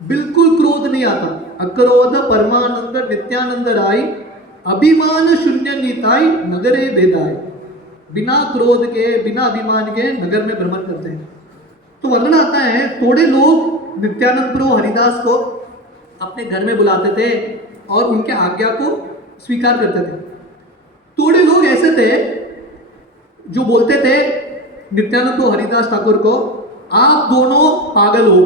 बिल्कुल क्रोध नहीं आता। अक्रोध परमानंद नित्यानंद राय, अभिमान शून्य नीताई नगरे भेदाय। बिना क्रोध के, बिना अभिमान के नगर में भ्रमण करते हैं। तो वर्णन आता है, थोड़े लोग नित्यानंद प्रभु हरिदास को अपने घर में बुलाते थे और उनके आज्ञा को स्वीकार करते थे। थोड़े लोग ऐसे थे जो बोलते थे नित्यानंद प्रभु हरिदास ठाकुर को, आप दोनों पागल हो।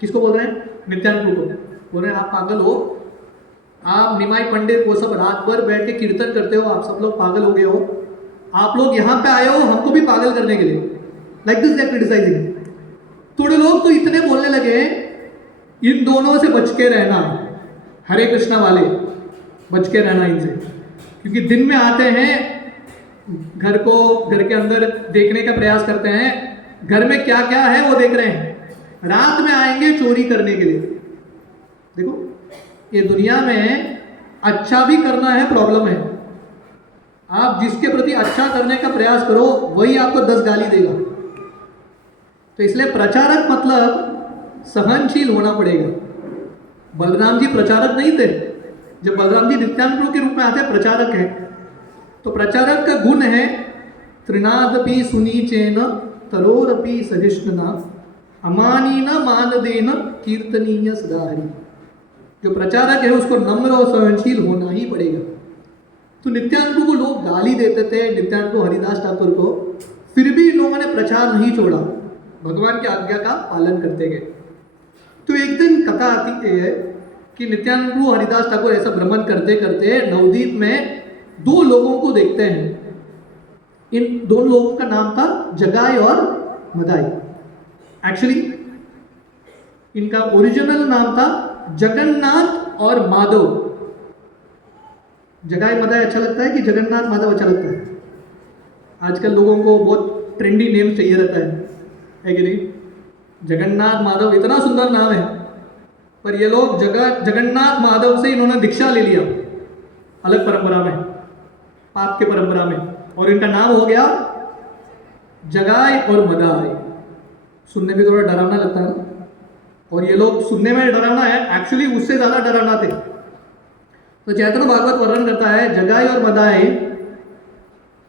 किसको बोल रहे हैं? नित्यानंद प्रभु को बोल रहे हैं आप पागल हो, आप निमाई पंडित वो सब रात भर बैठ के कीर्तन करते हो, आप सब लोग पागल हो गए हो, आप लोग यहाँ पे आए हो हमको भी पागल करने के लिए। Like this they are criticizing. थोड़े लोग तो इतने बोलने लगे, इन दोनों से बच के रहना, हरे कृष्णा वाले बच के रहना इनसे, क्योंकि दिन में आते हैं घर को, घर के अंदर देखने का प्रयास करते हैं, घर में क्या क्या है वो देख रहे हैं, रात में आएंगे चोरी करने के लिए। देखो ये दुनिया में अच्छा भी करना है प्रॉब्लम है। आप जिसके प्रति अच्छा करने का प्रयास करो वही आपको 10 गाली देगा। तो इसलिए प्रचारक मतलब सहनशील होना पड़ेगा। बलराम जी प्रचारक नहीं थे। जब बलराम जी नित्यानंद प्रभु के रूप में आते हैं प्रचारक है। तो प्रचारक का गुण है त्रिनादपि सुनीचेन तरोरपि सहिष्णुना अमानीन मानदेन कीर्तनीय सदाहरि। जो प्रचारक है उसको नम्र और सहनशील होना ही पड़ेगा। तो नित्यानंद प्रभु को लोग गाली देते थे, नित्यानंद प्रभु हरिदास ठाकुर को, फिर भी लोगों ने प्रचार नहीं छोड़ा, भगवान की आज्ञा का पालन करते गए। तो एक दिन कथा आती है कि नित्यानंद प्रभु हरिदास ठाकुर ऐसा भ्रमण करते करते नवदीप में 2 लोगों को देखते हैं। इन 2 लोगों का नाम था जगाई और मदाई। एक्चुअली इनका ओरिजिनल नाम था जगन्नाथ और माधव। जगाई मदाई अच्छा लगता है कि जगन्नाथ माधव अच्छा लगता है? आजकल लोगों को बहुत ट्रेंडी नेम चाहिए रहता है कि नहीं? जगन्नाथ माधव इतना सुंदर नाम है, पर ये लोग जगन्नाथ माधव से इन्होंने दीक्षा ले लिया अलग परंपरा में, पाप के परंपरा में, और इनका नाम हो गया जगाई और मदाई। सुनने में थोड़ा डरावना लगता है ना, और ये लोग सुनने में डरावना है, एक्चुअली उससे ज़्यादा डरावना थे। तो चैतन्य भागवत वर्णन करता है जगाई और मदाई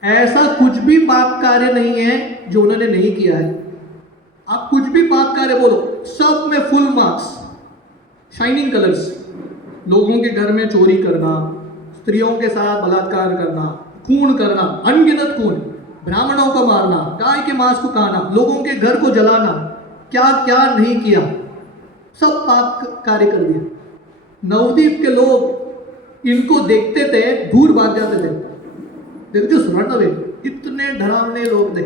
ऐसा कुछ भी पाप कार्य नहीं है जो उन्होंने नहीं किया है। आप कुछ भी पाप कार्य बोलो, सब में फुल मार्क्स, शाइनिंग कलर्स। लोगों के घर में चोरी करना, स्त्रियों के साथ बलात्कार करना, खून करना, अनगिनत खून, ब्राह्मणों को मारना, गाय के मांस को खाना, लोगों के घर को जलाना, क्या क्या नहीं किया, सब पाप कार्य कर दिए। नवद्वीप के लोग इनको देखते थे, दूर भाग जाते थे। देखो जो सुनना वे इतने डरावने लोग थे।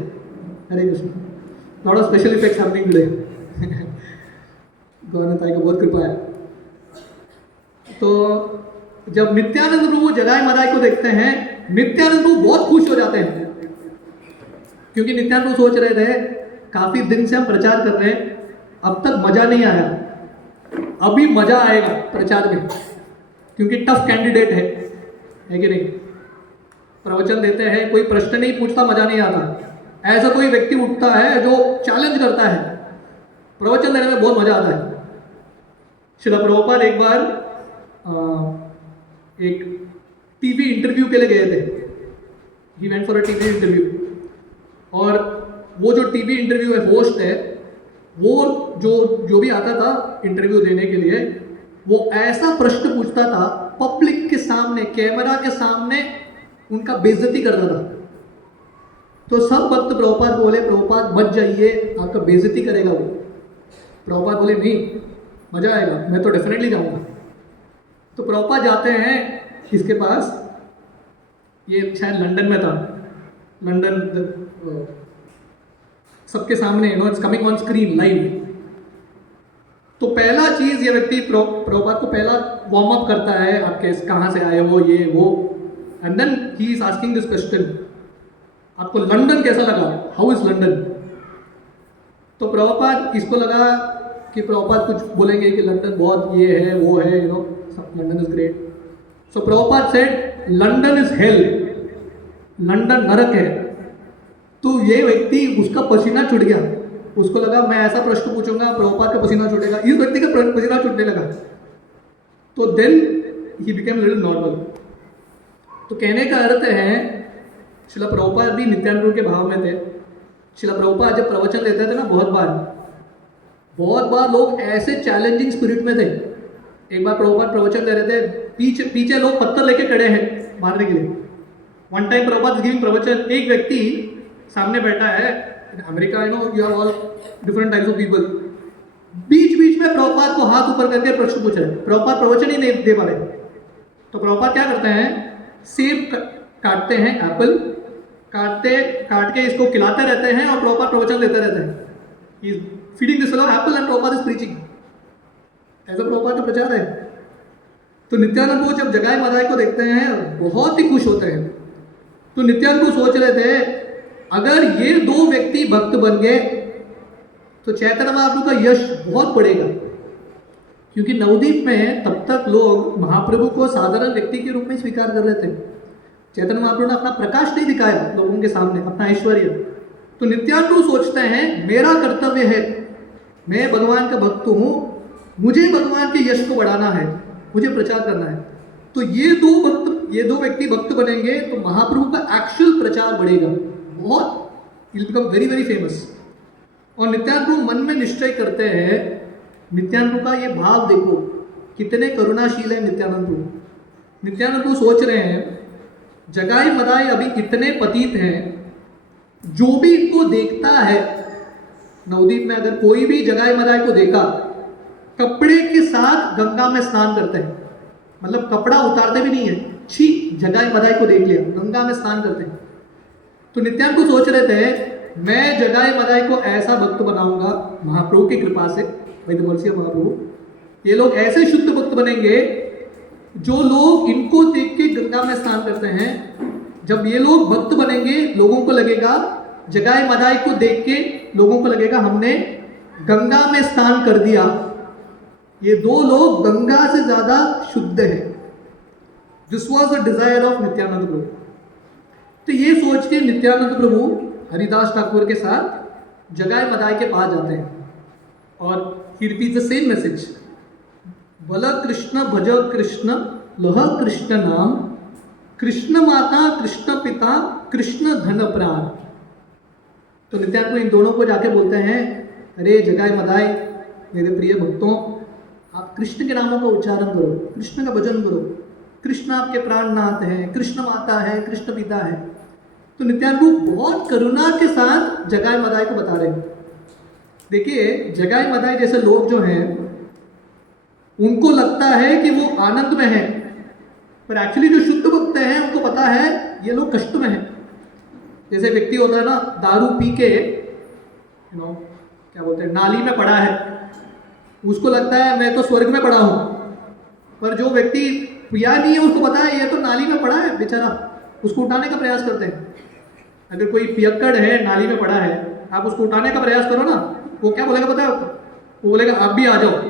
Hare Krishna. Lot of special effects happening today. Government का बहुत कृपा है। तो जब नित्यानंद प्रभु जगाई मदाई को देखते हैं, नित्यानंद प्रभु बहुत खुश हो जाते हैं, क्योंकि नित्यानंद प्रभु सोच रहे थे काफी दिन से हम प्रचार कर रहे हैं, अब तक मजा नहीं आया, अभी मजा आएगा प्रचार में, क्योंकि टफ कैंडिडेट है कि नहीं। प्रवचन देते हैं, कोई प्रश्न नहीं पूछता, मजा नहीं आता। ऐसा कोई व्यक्ति उठता है जो चैलेंज करता है, प्रवचन देने में बहुत मजा आता है। श्रील प्रभुपाद एक बार एक टीवी इंटरव्यू के लिए गए थे। He went for a TV interview, और वो जो टीवी इंटरव्यू है होस्ट है, वो जो भी आता था इंटरव्यू देने के लिए, वो ऐसा प्रश्न पूछता था पब्लिक के सामने, कैमरा के सामने उनका बेइज्जती करता था। तो सब भक्त प्रभुपाद बोले, प्रभुपाद मत जाइए, आपका बेइज्जती करेगा वो। प्रभुपाद बोले नहीं, मजा आएगा, मैं तो डेफिनेटली जाऊंगा। तो प्रभुपाद जाते हैं इसके पास, ये शायद लंदन में था, लंदन, सबके सामने, it's coming on screen live. तो पहला चीज ये व्यक्ति प्रभुपाद को पहला वार्म अप करता है, आपके कहाँ से आए हो, ये वो, and then he is asking this question, आपको लंदन कैसा लगा, हाउ इज लंदन। तो प्रभुपाद, इसको लगा कि प्रभुपाद कुछ बोलेंगे कि लंदन बहुत ये है वो है, London is great. So Prabhupada said London is hello, London नरक है। तो ये व्यक्ति, उसका पसीना छूट गया, उसको लगा मैं ऐसा प्रश्न पूछूंगा प्रभुपाद का पसीना छूटेगा, इस व्यक्ति का पसीना छूटने लगा। तो then he became little normal. तो कहने का अर्थ है, श्रील प्रभुपाद भी नित्यानंद प्रभु के भाव में थे। श्रील प्रभुपाद जब प्रवचन देते थे ना, बहुत बार लोग ऐसे चैलेंजिंग स्पिरिट में थे। एक बार प्रभुपाद प्रवचन दे रहे थे, पीछे लोग पत्थर लेके खड़े हैं मारने के लिए। वन टाइम प्रभुपाद गिविंग प्रवचन, एक व्यक्ति सामने बैठा है, America, you have all different types of people, बीच में प्रभुपाद को हाथ ऊपर करके प्रश्न पूछ रहे। प्रभुपाद प्रवचन ही नहीं दे पा रहे। तो प्रभुपाद क्या करते हैं, सेब काटते हैं, एप्पल काट के इसको खिलाते रहते हैं, और प्रभुपाद प्रवचन देते रहते हैं। He is feeding this fellow Apple and Prabhupada is preaching. ऐसा प्रभुपाद का प्रचार है। तो नित्यानंद प्रभु जब जगाई मदाई को देखते हैं, बहुत ही खुश होते हैं। तो नित्यानंद प्रभु सोच रहे थे, अगर ये दो व्यक्ति भक्त बन गए तो चैतन्य महाप्रभु का यश बहुत बढ़ेगा। क्योंकि नवद्वीप में तब तक लोग महाप्रभु को साधारण व्यक्ति के रूप में स्वीकार कर रहे थे। चैतन्य महाप्रभु ने अपना प्रकाश नहीं दिखाया लोगों के सामने, अपना ऐश्वर्य। तो नित्यानंद प्रभु सोचते हैं, मेरा कर्तव्य है, मैं भगवान का भक्त हूँ, मुझे भगवान के यश को बढ़ाना है, मुझे प्रचार करना है। तो ये दो व्यक्ति भक्त बनेंगे तो महाप्रभु का एक्चुअल प्रचार बढ़ेगा, बहुत, will become very very famous. और नित्यानंद प्रभु मन में निश्चय करते हैं। नित्यानंद प्रभु का ये भाव देखो, कितने करुणाशील है नित्यानंद प्रभु। नित्यानंद प्रभु सोच रहे हैं, जगाई मदाई अभी इतने पतित हैं, जो भी इनको देखता है नवद्वीप में, अगर कोई भी जगाई मदाई को देखा, कपड़े के साथ गंगा में स्नान करते हैं, मतलब कपड़ा उतारते भी नहीं है, छी जगाई मदाई को देख लिया, गंगा में स्नान करते हैं। तो नित्यानंद को सोच रहे थे, मैं जगाई मदाई को ऐसा भक्त बनाऊंगा महाप्रभु की कृपा से, महाप्रभु, ये लोग ऐसे शुद्ध भक्त बनेंगे, जो लोग इनको देख के गंगा में स्नान करते हैं, जब ये लोग भक्त बनेंगे, लोगों को लगेगा, जगाई मदाई को देख के लोगों को लगेगा हमने गंगा में स्नान कर दिया, ये दो लोग गंगा से ज्यादा शुद्ध है। This was the desire of Nityananda Prabhu. तो ये सोच के नित्यानंद प्रभु हरिदास ठाकुर के साथ जगाए मदाई के पास जाते हैं और ही रिपीट्स द सेम मैसेज, बल कृष्ण भज कृष्ण लह कृष्ण नाम, कृष्ण माता कृष्ण पिता कृष्ण धन प्राण। तो नित्यानंद इन दोनों को जाके बोलते हैं, अरे जगाए मदाई मेरे प्रिय भक्तों, आप कृष्ण के नामों का उच्चारण करो, कृष्ण का भजन करो, कृष्ण आपके प्राणनाथ है, कृष्ण माता है, कृष्ण पिता है। तो नित्यानंद बहुत करुणा के साथ जगाए मदाई को बता रहे हैं। देखिए जगाए मदाई जैसे लोग जो हैं उनको लगता है कि वो आनंद में है, पर एक्चुअली जो शुद्ध भक्त हैं उनको पता है ये लोग कष्ट में हैं। जैसे व्यक्ति होता है ना, दारू पी के क्या बोलते हैं नाली में पड़ा है, उसको लगता है मैं तो स्वर्ग में पड़ा हूँ, पर जो व्यक्ति पिया नहीं है उसको पता है ये तो नाली में पड़ा है बेचारा, उसको उठाने का प्रयास करते हैं। अगर कोई पियक्कड़ है नाली में पड़ा है, आप उसको उठाने का प्रयास करो ना, वो क्या बोलेगा पता है आपको? वो बोलेगा आप भी आ जाओ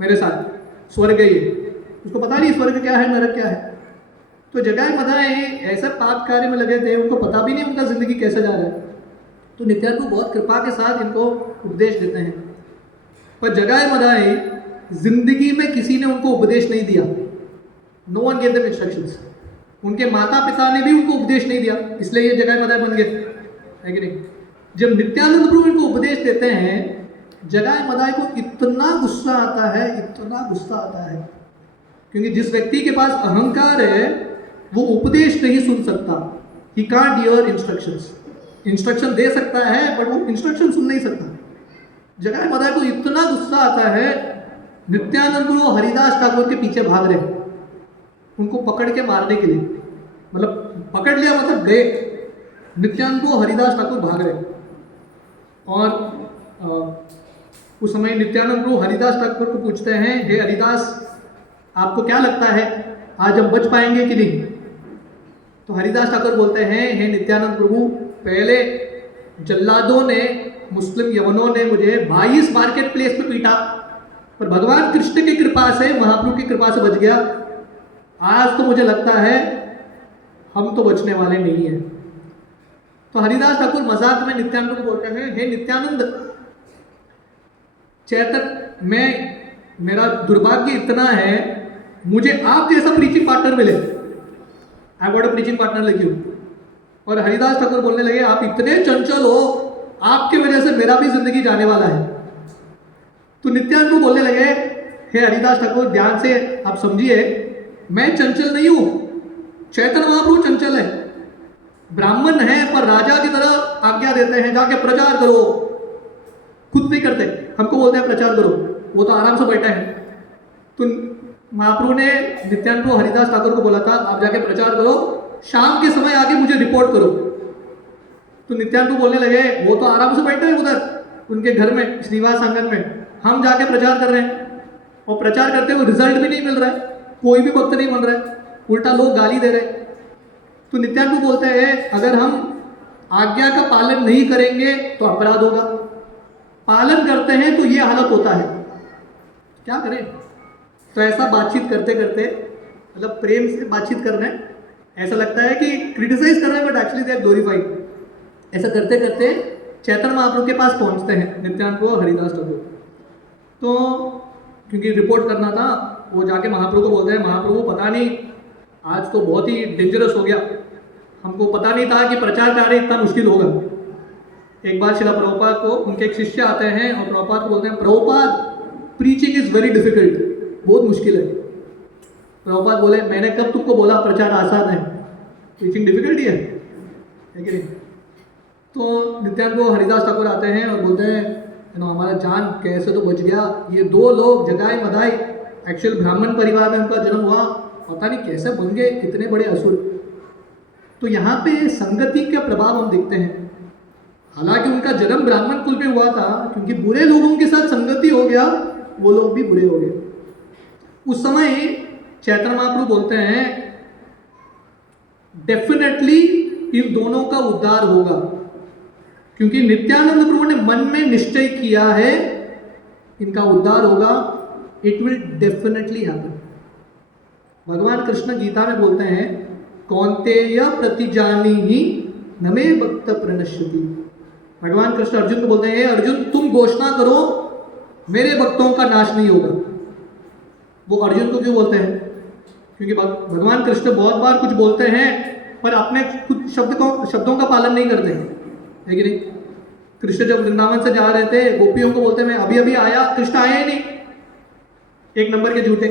मेरे साथ, स्वर्ग है ये। उसको पता नहीं स्वर्ग क्या है नरक क्या है। तो जगाए मदाई ऐसे पाप कार्य में लगे थे, उनको पता भी नहीं उनका जिंदगी कैसे जा रहा है। तो नित्यानंद बहुत कृपा के साथ इनको उपदेश देते हैं, पर जगाए मदाई जिंदगी में किसी ने उनको उपदेश नहीं दिया। No one gave them instructions. उनके माता पिता ने भी उनको उपदेश नहीं दिया, इसलिए ये जगाए मदाई बन गए, है कि नहीं? जब नित्यानंद प्रभु इनको उपदेश देते हैं, जगाए मदाई को इतना गुस्सा आता है, इतना गुस्सा आता है, क्योंकि जिस व्यक्ति के पास अहंकार है वो उपदेश नहीं सुन सकता। He can't hear instructions. Instruction दे सकता है बट वो इंस्ट्रक्शन सुन नहीं सकता। जगाए मदाई को इतना गुस्सा आता है, नित्यानंद प्रभु हरिदास ठाकुर के पीछे भाग रहे, उनको पकड़ के मारने के लिए, मतलब पकड़ लिया मतलब गए। नित्यानंद को हरिदास ठाकुर भाग रहे और उस समय नित्यानंद प्रभु हरिदास ठाकुर को पूछते हैं, हे हरिदास आपको क्या लगता है आज हम बच पाएंगे कि नहीं? तो हरिदास ठाकुर बोलते हैं, हे नित्यानंद प्रभु, पहले जल्लादों ने, मुस्लिम यवनों ने मुझे 22 मार्केट प्लेस में पीटा, पर भगवान कृष्ण की कृपा से, महाप्रभु की कृपा से बच गया। आज तो मुझे लगता है हम तो बचने वाले नहीं हैं। तो हरिदास ठाकुर मजाक में नित्यानंद को बोलते हैं, हे नित्यानंद, चैतन्य में मेरा दुर्भाग्य इतना है, मुझे आप जैसा प्रीचिंग पार्टनर मिले। I got a preaching partner like you. और हरिदास ठाकुर बोलने लगे, आप इतने चंचल हो, आपके वजह से मेरा भी जिंदगी जाने वाला है। तो नित्यानंद को बोलने लगे, हे हरिदास ठाकुर ध्यान से आप समझिए, मैं चंचल नहीं हूं, चैतन्य महाप्रभु चंचल है। ब्राह्मण है पर राजा की तरह आज्ञा देते हैं, जाके प्रचार करो, खुद नहीं करते, हमको बोलते हैं प्रचार करो, वो तो आराम से बैठे हैं। तो महाप्रभु ने नित्यानंद को हरिदास ठाकुर को बोला था, आप जाके प्रचार करो, शाम के समय आके मुझे रिपोर्ट करो। तो नित्यानंद को बोलने लगे, वो तो आराम से बैठे हैं उधर उनके घर में, श्रीनिवास आंगन में, हम जाके प्रचार कर रहे हैं और प्रचार करते हुए रिजल्ट भी नहीं मिल रहा है, कोई भी भक्त नहीं बन रहा है, उल्टा लोग गाली दे रहे हैं। तो नित्यानंद को बोलते हैं, अगर हम आज्ञा का पालन नहीं करेंगे तो अपराध होगा, पालन करते हैं तो ये हालत होता है, क्या करें? तो ऐसा बातचीत करते करते, मतलब प्रेम से बातचीत कर रहे हैं, ऐसा लगता है कि क्रिटिसाइज कर रहे हैं but actually they are glorified. ऐसा करते करते चैतन्य महाप्रभु के पास पहुंचते हैं नित्यानंद को हरिदास ठाकुर। तो क्योंकि रिपोर्ट करना था, वो जाके महाप्रभु को बोलते हैं, महाप्रभु पता नहीं आज तो बहुत ही डेंजरस हो गया, हमको पता नहीं था कि प्रचार कार्य इतना मुश्किल होगा। एक बार शिला प्रभुपाद को उनके एक शिष्य आते हैं और प्रभुपाद को बोलते हैं, Prabhupada preaching is very difficult, बहुत मुश्किल है। प्रभुपाद बोले, मैंने कब तुमको बोला प्रचार आसान है, प्रीचिंग डिफिकल्ट ही है कि नहीं? तो नित्यानंद को हरिदास ठाकुर आते हैं और बोलते हैं, हमारा जान कैसे तो बच गया, ये दो लोग जगाए मदाई एक्चुअल ब्राह्मण परिवार में उनका जन्म हुआ, पता नहीं कैसे बन गए इतने बड़े असुर। तो यहाँ पे संगति का प्रभाव हम देखते हैं। हालांकि उनका जन्म ब्राह्मण कुल में हुआ था, क्योंकि बुरे लोगों के साथ संगति हो गया, वो लोग भी बुरे हो गए। उस समय चैतन्य महाप्रभु बोलते हैं, डेफिनेटली इन दोनों का उद्धार होगा, क्योंकि नित्यानंद प्रभु ने मन में निश्चय किया है इनका उद्धार होगा, इट विल डेफिनेटली हैपन। भगवान कृष्ण गीता में बोलते हैं, कौन्तेय प्रतिजानीहि न मे भक्त प्रणश्यति। भगवान कृष्ण अर्जुन को बोलते हैं, अर्जुन तुम घोषणा करो मेरे भक्तों का नाश नहीं होगा। वो अर्जुन को क्यों बोलते हैं? क्योंकि भगवान कृष्ण बहुत बार कुछ बोलते हैं पर अपने कुछ शब्दों का पालन नहीं करते हैं, है कि नहीं? कृष्ण जब वृंदावन से जा रहे थे, गोपियों को बोलते मैं अभी अभी आया, कृष्ण आए ही नहीं, एक नंबर के झूठे।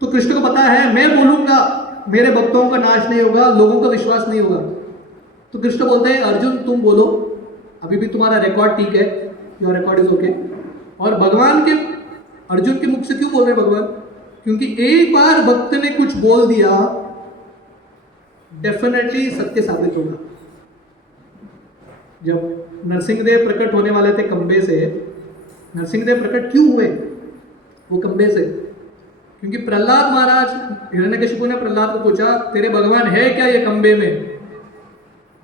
तो कृष्ण को पता है मैं बोलूंगा मेरे भक्तों का नाश नहीं होगा, लोगों का विश्वास नहीं होगा। तो कृष्ण बोलते हैं अर्जुन तुम बोलो, अभी भी तुम्हारा रिकॉर्ड ठीक है, योर रिकॉर्ड इज ओके। और भगवान के अर्जुन के मुख से क्यों बोल रहे हैं भगवान? क्योंकि एक बार भक्त ने कुछ बोल दिया, डेफिनेटली सत्य साबित होगा। जब नरसिंहदेव प्रकट होने वाले थे कंबे से, नरसिंहदेव प्रकट क्यों हुए वो कंबे से? क्योंकि प्रहलाद महाराज, हिरण्यकशिपु ने प्रहलाद को पूछा तेरे भगवान है क्या ये कंबे में?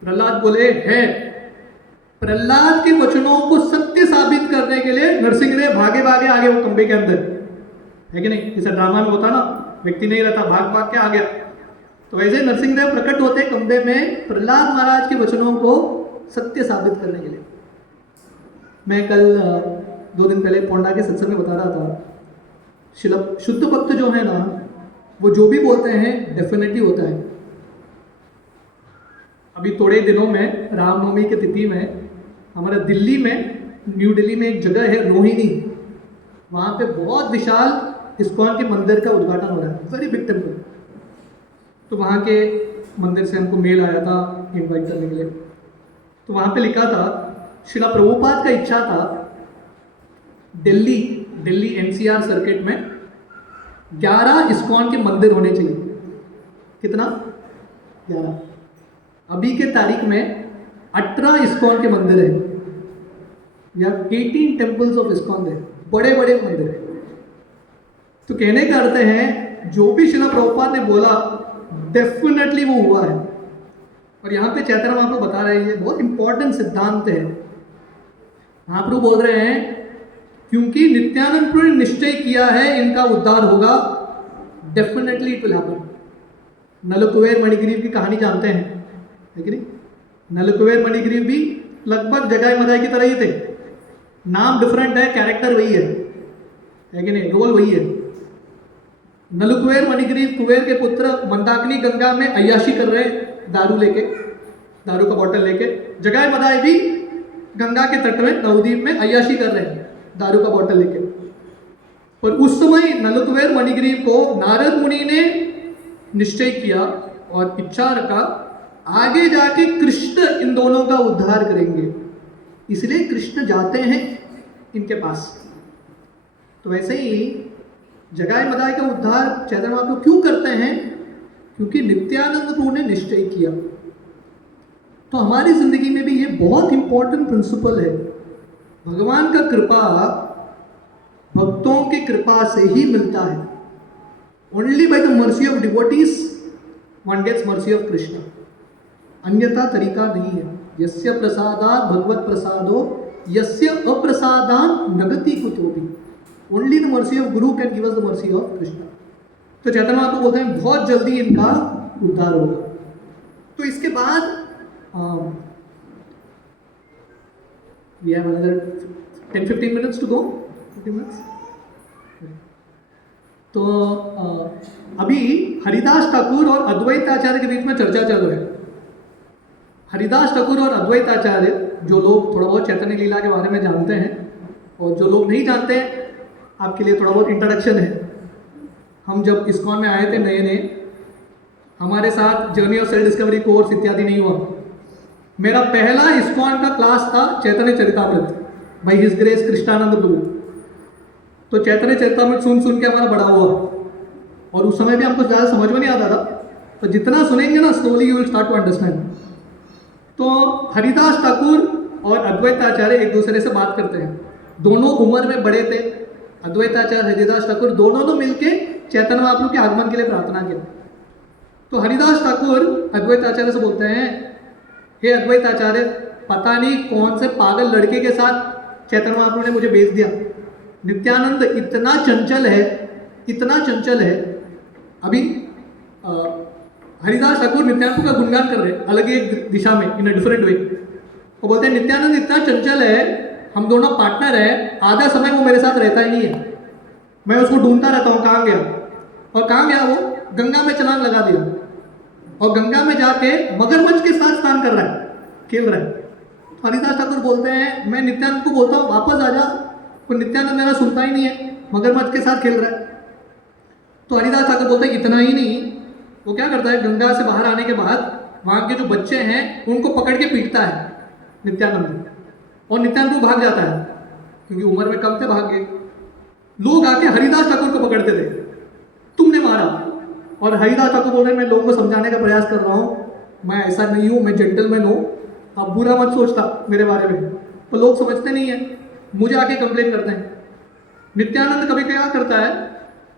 प्रहलाद बोले है। प्रहलाद के वचनों को सत्य साबित करने के लिए नरसिंहदेव भागे भागे आ गए वो कंबे के अंदर, है कि नहीं? जैसे ड्रामा में होता ना, व्यक्ति नहीं रहता, भाग भाग के आ गया। तो वैसे नरसिंहदेव प्रकट होते कंबे में प्रहलाद महाराज के वचनों को सत्य साबित करने के लिए। मैं कल 2 दिन पहले पोंडा के सत्संग में बता रहा था, शुद्ध भक्त जो है ना, वो जो भी बोलते हैं डेफिनेटली होता है। अभी थोड़े दिनों में रामनवमी की तिथि में हमारा दिल्ली में, न्यू दिल्ली में एक जगह है रोहिणी, वहाँ पे बहुत विशाल इस्कॉन के मंदिर का उद्घाटन हो रहा है, वेरी बिग टेम्पल। तो वहाँ के मंदिर से हमको मेल आया था इनवाइट करने के लिए। तो वहाँ पे लिखा था श्रीला प्रभुपाद का इच्छा था दिल्ली एनसीआर सर्किट में 11 इस्कॉन के मंदिर होने चाहिए। कितना? 11। अभी के तारीख में 18 इस्कॉन के मंदिर है, या 18 टेम्पल्स ऑफ इस्कॉन है, बड़े बड़े मंदिर है। तो कहने का अर्थ है जो भी श्रीला प्रभुपाद ने बोला डेफिनेटली वो हुआ है। और यहाँ पे चैतन्य महाप्रभु बता रहे हैं, बहुत इंपॉर्टेंट सिद्धांत है। महाप्रभु बोल रहे हैं क्योंकि नित्यानंद प्रभु ने निश्चय किया है इनका उद्धार होगा, definitely it will happen. Nalakubera Manigriva की कहानी जानते हैं, है कि नहीं? नलकुबेर मणिग्रीव भी लगभग जगाई मदाई की तरह ही थे, नाम डिफरेंट है, कैरेक्टर वही है कि नहीं? रोल वही है। नलकुबेर मणिग्रीव कुबेर के पुत्र मंदाकिनी गंगा में अय्याशी कर रहे हैं, दारू लेके, दारू का बॉटल लेके। जगाई मदाई भी गंगा के तट में नवद्वीप में अय्याशी कर रहे हैं, दारू का बॉटल लेके। पर उस समय नलकुबेर मणिग्रीव को नारद मुनि ने निश्चय किया और इच्छा रखा आगे जाके कृष्ण इन दोनों का उद्धार करेंगे, इसलिए कृष्ण जाते हैं इनके पास। तो वैसे ही जगाई मदाई का उद्धार चैतन्य महाप्रभु क्यों करते हैं? क्योंकि नित्यानंद प्रभु ने निश्चय किया। तो हमारी जिंदगी में भी ये बहुत इंपॉर्टेंट प्रिंसिपल है। भगवान का कृपा भक्तों की कृपा से ही मिलता है। Only by the mercy of devotees one gets mercy of Krishna, अन्यथा तरीका नहीं है। यस्य प्रसादात् भगवत प्रसादो यस्य अप्रसादान् नगति कुतोपि। Only the mercy of guru can give us the mercy of Krishna. तो चैतन्य महाप्रभु बोलते हैं बहुत जल्दी इनका उद्धार होगा। तो इसके बाद we have another 10-15 minutes to go. 15 minutes. तो अभी हरिदास ठाकुर और अद्वैत आचार्य के बीच में चर्चा चल रही है। हरिदास ठाकुर और अद्वैत आचार्य, जो लोग थोड़ा बहुत चैतन्य लीला के बारे में जानते हैं और जो लोग नहीं जानते हैं, आपके लिए थोड़ा बहुत इंट्रोडक्शन है। हम जब इस्कॉन में आए थे नए नए, हमारे साथ journey of self discovery course इत्यादि नहीं हुआ। मेरा पहला इस्कॉन का क्लास था Chaitanya Charitamrita by his grace Krishnananda Prabhu. तो चैतन्य चरितामृत सुन सुन के हमारा बड़ा हुआ, और उस समय भी हमको ज़्यादा समझ में नहीं आता था, तो जितना सुनेंगे ना slowly you will start to understand. तो हरिदास ठाकुर और अद्वैत आचार्य एक दूसरे से बात करते हैं। दोनों उम्र में बड़े थे। अद्वैत आचार्य हरिदास ठाकुर दोनों ने मिलकर चैतन्य महाप्रभु के आगमन के लिए प्रार्थना किया। तो हरिदास ठाकुर अद्वैत आचार्य से बोलते हैं, हे अद्वैत आचार्य, पता नहीं कौन से पागल लड़के के साथ चैतन्य महाप्रभु ने मुझे भेज दिया। नित्यानंद इतना चंचल है, इतना चंचल है। अभी हरिदास ठाकुर नित्यानंद का गुणगान कर रहे हैं अलग ही एक दिशा में, इन अ डिफरेंट वे। वो बोलते हैं नित्यानंद इतना चंचल है, हम दोनों पार्टनर है, आधा समय वो मेरे साथ रहता ही नहीं है, मैं उसको ढूंढता रहता हूँ कहाँ गया। और कहाँ गया वो? गंगा में छलांग लगा दिया और गंगा में जाके मगरमच्छ के साथ स्नान कर रहा है, खेल रहा है। तो हरिदास ठाकुर बोलते हैं, मैं नित्यानंद को बोलता हूँ वापस आ जा, पर नित्यानंद मेरा सुनता ही नहीं है, मगरमच्छ के साथ खेल रहा है। तो हरिदास ठाकुर बोलते हैं इतना ही नहीं, वो क्या करता है, गंगा से बाहर आने के बाद वहाँ के जो बच्चे हैं उनको पकड़ के पीटता है नित्यानंद, और नित्यानंद को भाग जाता है क्योंकि उम्र में कम थे, भाग गए। लोग आके हरिदास ठाकुर को पकड़ते थे, तुमने मारा। और हरिदास ठाकुर बोल रहे हैं मैं लोगों को समझाने का प्रयास कर रहा हूँ, मैं ऐसा नहीं हूँ, मैं जेंटलमैन हूँ, आप बुरा मत सोचता मेरे बारे में। तो लोग समझते नहीं है, मुझे आके कंप्लेन करते हैं। नित्यानंद कभी क्या करता है,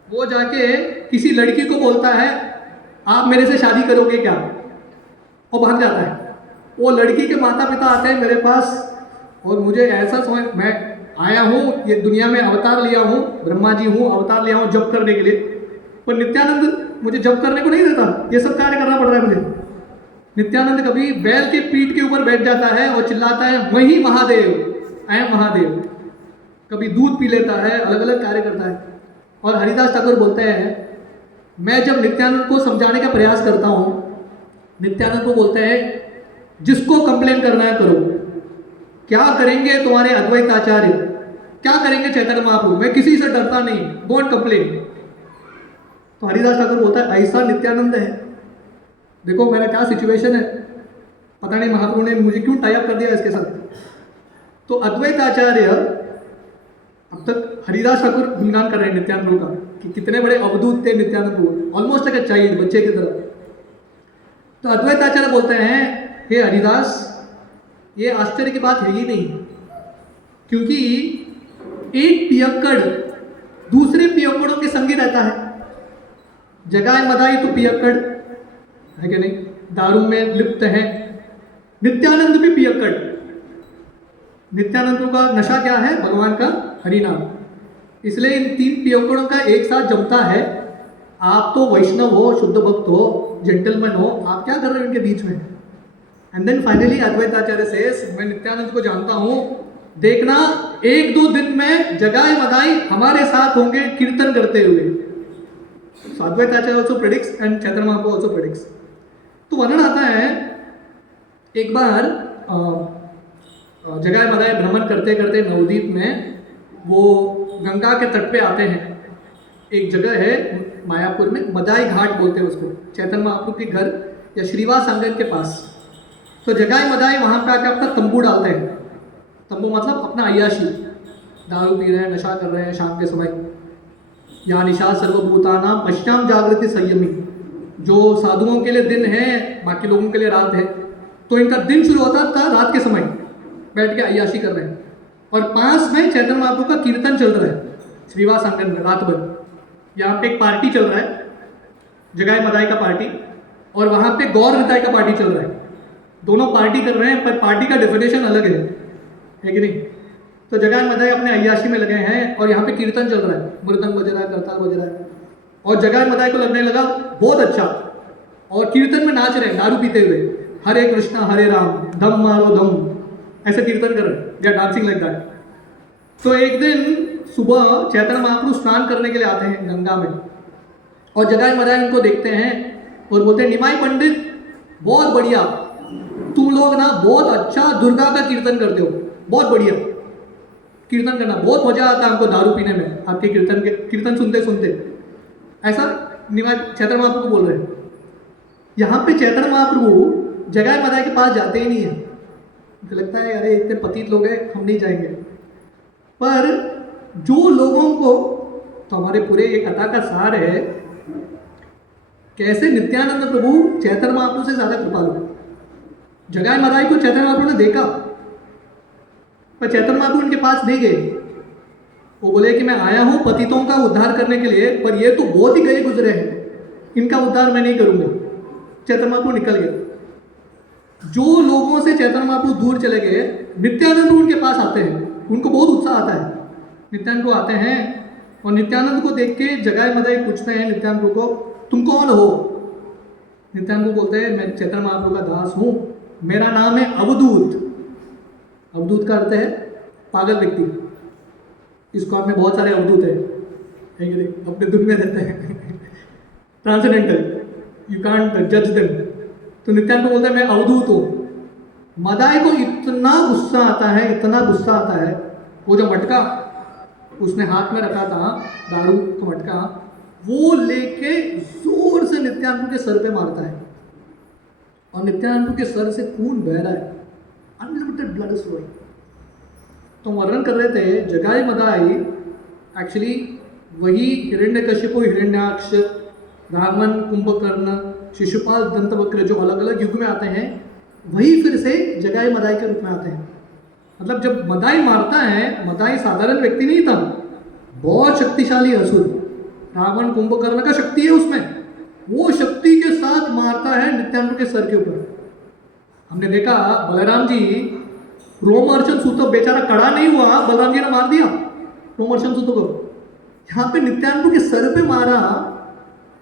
वो जाके किसी लड़की को बोलता है आप मेरे से शादी करोगे क्या, और भाग जाता है। वो लड़की के माता पिता आते हैं मेरे पास और मुझे ऐसा समझ, मैं आया हूँ ये दुनिया में, अवतार लिया हूँ, ब्रह्मा जी हूँ, अवतार लिया हूँ जप करने के लिए, पर नित्यानंद मुझे जप करने को नहीं देता, ये सब कार्य करना पड़ रहा है मुझे। नित्यानंद कभी बैल के पीठ के ऊपर बैठ जाता है और चिल्लाता है वही महादेव, आई एम महादेव। कभी दूध पी लेता है, अलग अलग कार्य करता है। और हरिदास ठाकुर बोलते हैं, मैं जब नित्यानंद को समझाने का प्रयास करता हूँ, नित्यानंद को बोलते हैं जिसको कंप्लेन करना है करो, क्या करेंगे तुम्हारे अद्वैत आचार्य, क्या करेंगे चैतन्य महाप्रभु, मैं किसी से डरता नहीं, डोंट कंप्लेन। तो हरिदास ठाकुर बोलता है ऐसा नित्यानंद है, देखो मेरा क्या सिचुएशन है, पता नहीं महाप्रभु ने मुझे क्यों टाई अप कर दिया इसके साथ। तो अद्वैत आचार्य अब तक हरिदास ठाकुर गुणगान कर रहे हैं नित्यानंद प्रभु का कि कितने बड़े अवधूत थे नित्यानंद प्रभु, ऑलमोस्ट लाइक अ चाइल्ड, बच्चे की तरह। तो अद्वैत आचार्य बोलते हैं हे हरिदास, ये आश्चर्य की बात है ही नहीं, क्योंकि एक पियक्कड़ दूसरे पियक्कड़ों के संगी रहता है। जगाए मदाई तो पियक्कड़ है कि नहीं, दारू में लिप्त है। नित्यानंद भी पियक्कड़, नित्यानंद का नशा क्या है, भगवान का हरिनाम। इसलिए इन तीन पियक्कड़ों का एक साथ जमता है। आप तो वैष्णव हो, शुद्ध भक्त हो, जेंटलमैन हो, आप क्या कर रहे हो इनके बीच में। एंड देन फाइनली अद्वैत आचार्य से, मैं नित्यानंद को जानता हूँ, देखना एक दो दिन में जगाए मदाई हमारे साथ होंगे कीर्तन करते हुए। So Advaita Acharya also predicts and Chaitanya Mahaprabhu also predicts. तो वर्णन आता है एक बार जगाए मदाई भ्रमण करते करते नवद्वीप में वो गंगा के तट पे आते हैं। एक जगह है मायापुर में, मदाई घाट बोलते हैं उसको, चैतन्य महाप्रभु के घर या श्रीवास आंगन के पास। तो जगाए मदाई वहाँ पे आके अपना तंबू डालते हैं। तंबू मतलब अपना अय्याशी, दारू पी रहे हैं, नशा कर रहे हैं शाम के समय। या निशा सर्वभूतानां पश्चाम जागृति संयमी, जो साधुओं के लिए दिन है, बाकी लोगों के लिए रात है। तो इनका दिन शुरू होता था रात के समय, बैठ के अय्याशी कर रहे हैं, और पास में चैतन्य महाप्रभु का कीर्तन चल रहा है श्रीवास आंगन में रात भर। यहाँ पे एक पार्टी चल रहा है, जगाए मदाई का पार्टी, और वहाँ पे गौर निताई का पार्टी चल रहा है। दोनों पार्टी कर रहे हैं, पर पार्टी का डेफिनेशन अलग है कि नहीं। तो जगाए मदाई अपने अय्याशी में लगे हैं और यहाँ पे कीर्तन चल रहा है, मृदंग बज रहा है, करताल बज रहा है, और जगाए मदाई को लगने लगा बहुत अच्छा, और कीर्तन में नाच रहे हैं दारू पीते हुए, हरे कृष्णा हरे राम, धम मारो धम, ऐसा कीर्तन कर रहे हैं या डांसिंग लाइक दैट। तो एक दिन सुबह चैतन्य महाप्रभु स्नान करने के लिए आते हैं गंगा में, और जगाए मदाई उनको देखते हैं और बोलते हैं निमाई पंडित बहुत बढ़िया, तुम लोग ना बहुत अच्छा दुर्गा का कीर्तन करते हो, बहुत बढ़िया कीर्तन करना, बहुत मजा आता है हमको दारू पीने में आपके कीर्तन सुनते सुनते। ऐसा निमाई चैतन्य महाप्रभु को बोल रहे हैं। यहाँ पे चैतन्य महाप्रभु जगाए मदाई के पास जाते ही नहीं है, मुझे लगता है अरे इतने पतित लोग हैं, हम नहीं जाएंगे। पर जो लोगों को, तो हमारे पूरे ये कथा का सार है कैसे नित्यानंद प्रभु चैतन्य महाप्रभु से ज्यादा कृपालु। जगाए मदाई को चैतन्य महाप्रभु ने देखा, पर चैतन्य महाप्रभु उनके पास नहीं गए। वो बोले कि मैं आया हूं पतितों का उद्धार करने के लिए, पर ये तो बहुत ही गए गुजरे हैं, इनका उद्धार मैं नहीं करूंगा। चैतन्य महाप्रभु निकल गए। जो लोगों से चैतन्य महाप्रभु दूर चले गए, नित्यानंद उनके पास आते हैं, उनको बहुत उत्साह आता है। नित्यानंद को आते हैं और नित्यानंद को देख के जगाए मदाई पूछते हैं नित्यानंद को, तुम कौन हो। नित्यानंद को बोलते हैं मैं चैतन्य महाप्रभु का दास हूँ, मेरा नाम है अवधूत। अवधूत का अर्थ है पागल व्यक्ति। इस कॉम में बहुत सारे अवधूत है कि नहीं, अपने दुख में रहते हैं ट्रांसेंडेंटल, यू कांट जज देम। तो नित्यानंद को बोलता है मैं अवधूत हूँ। मदाई को इतना गुस्सा आता है, इतना गुस्सा आता है, वो जो मटका उसने हाथ में रखा था, दारू का मटका, वो लेके जोर से नित्यानंद के सर पे मारता है और नित्यानंद के सर से खून बह रहा है, अनलिमिटेड ब्लड इज फ्लोइंग। तो वर्णन कर रहे थे जगाई मदाई एक्चुअली वही हिरण्यकशिपु, हिरण्याक्ष, रावण, कुंभकर्ण, शिशुपाल, दंतवक्र जो अलग अलग युग में आते हैं, वही फिर से जगाई मदाई के रूप में आते हैं। मतलब जब मदाई मारता है, मदाई साधारण व्यक्ति नहीं था, बहुत शक्तिशाली असुर, रावण कुंभकर्ण का शक्ति है उसमें, वो शक्ति के साथ मारता है नित्यानंद के सर के ऊपर। हमने देखा बलराम जी, रोमहर्षण सूत बेचारा कड़ा नहीं हुआ, बलराम जी ने मार दिया रोमहर्षण सूत को। यहाँ पे नित्यानंद के सर पे मारा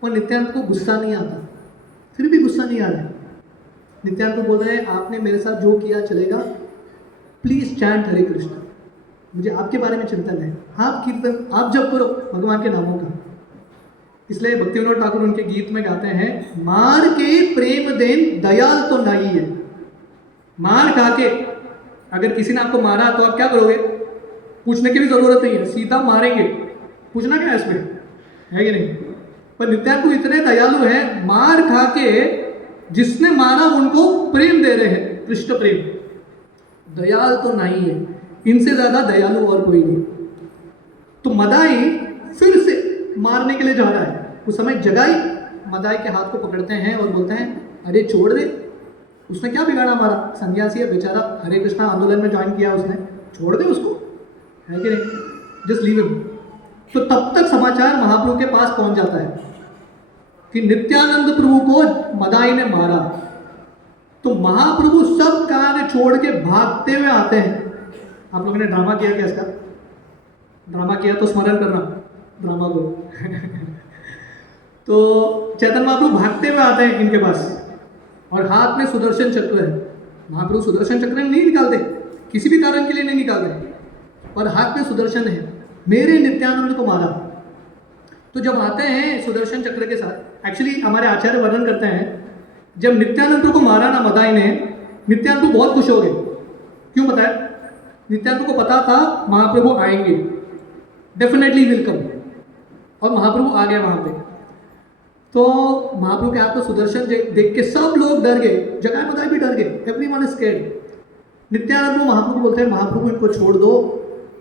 और नित्यानंद को गुस्सा नहीं आता, फिर भी गुस्सा नहीं आ रहा है। नित्यानंद को बोल रहे हैं आपने मेरे साथ जो किया चलेगा, प्लीज चैंट हरे कृष्ण, मुझे आपके बारे में चिंतन है, आप कीर्तन आप जप करो भगवान के नामों का। इसलिए भक्ति विनोद ठाकुर उनके गीत में गाते हैं, मार के प्रेम देन दयाल तो नहीं है। मार खा के अगर किसी ने आपको मारा तो आप क्या करोगे, पूछने की भी जरूरत नहीं है, सीधा मारेंगे, पूछना क्या है इसमें, है कि नहीं। पर नित्यानंद इतने दयालु है, मार खा के जिसने मारा उनको प्रेम दे रहे हैं, कृष्ण प्रेम। दयाल तो नहीं है, इनसे ज्यादा दयालु और कोई नहीं। तो मदाई फिर से मारने के लिए जा रहा है। उस समय जगाई मदाई के हाथ को पकड़ते हैं और बोलते हैं अरे छोड़ दे, उसने क्या बिगाड़ा हमारा, सन्यासी है बेचारा, हरे कृष्णा आंदोलन में ज्वाइन किया उसने, छोड़ दे उसको, है कि नहीं, जस्ट लीव हिम। तो तब तक समाचार महाप्रभु के पास पहुंच जाता है कि नित्यानंद प्रभु को मदाई ने मारा। तो महाप्रभु सब कार्य छोड़ के भागते हुए आते हैं। आप लोगों ने ड्रामा किया क्या इसका, ड्रामा किया तो स्मरण करना ड्रामा को तो चैतन्य महाप्रभु भागते हुए आते हैं इनके पास और हाथ में सुदर्शन चक्र है। महाप्रभु सुदर्शन चक्र नहीं निकालते, किसी भी कारण के लिए नहीं निकालते, और हाथ में सुदर्शन है, मेरे नित्यानंद को मारा। तो जब आते हैं सुदर्शन चक्र के साथ, एक्चुअली हमारे आचार्य वर्णन करते हैं जब नित्यानंद को मारा ना मदाई ने, नित्यानंद बहुत खुश हो गए। क्यों बताया, नित्यानंद को पता था महाप्रभु आएंगे, डेफिनेटली वेलकम, और महाप्रभु आ गए वहां पे। तो महाप्रभु के हाथ में सुदर्शन देख के सब लोग डर गए, जगाई मदाई भी डर गए, एवरीवन इज स्कैर्ड। नित्यानंद को महाप्रभु बोलते हैं महाप्रभु इनको छोड़ दो,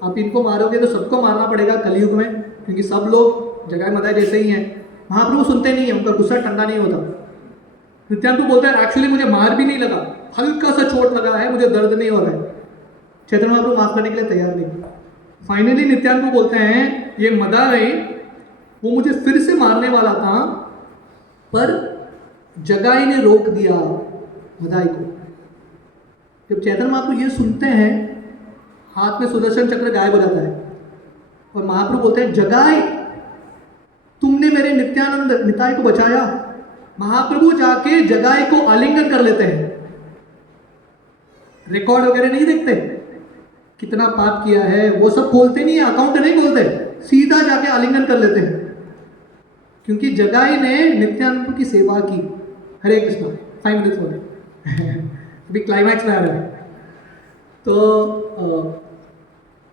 आप इनको मारोगे तो सबको मारना पड़ेगा कलयुग में, क्योंकि सब लोग जगाई मदाई जैसे ही हैं। महाप्रभु सुनते नहीं है, उनका गुस्सा ठंडा नहीं होता। नित्यानंद बोलते हैं एक्चुअली मुझे मार भी नहीं लगा, हल्का सा चोट लगा है, मुझे दर्द नहीं हो रहा है। चैतन्य महाप्रभु माफ करने के लिए तैयार नहीं। फाइनली नित्यानंद को बोलते हैं ये मदाई वो मुझे फिर से मारने वाला था, पर जगाई ने रोक दिया मदाई को। जब चैतन्य महाप्रभु ये सुनते हैं, हाथ में सुदर्शन चक्र गायब हो जाता है और महाप्रभु बोलते हैं जगाई तुमने मेरे नित्यानंद निताई को बचाया। महाप्रभु जाके जगाई को आलिंगन कर लेते हैं। रिकॉर्ड वगैरह नहीं देखते, कितना पाप किया है वो सब खोलते नहीं है, अकाउंट नहीं खोलते, सीधा जाके आलिंगन कर लेते हैं, क्योंकि जगाई ने नित्यानंद की सेवा की। हरे कृष्णा 5 मिनट्स हो गए अभी क्लाइमैक्स में आ रहे हैं। तो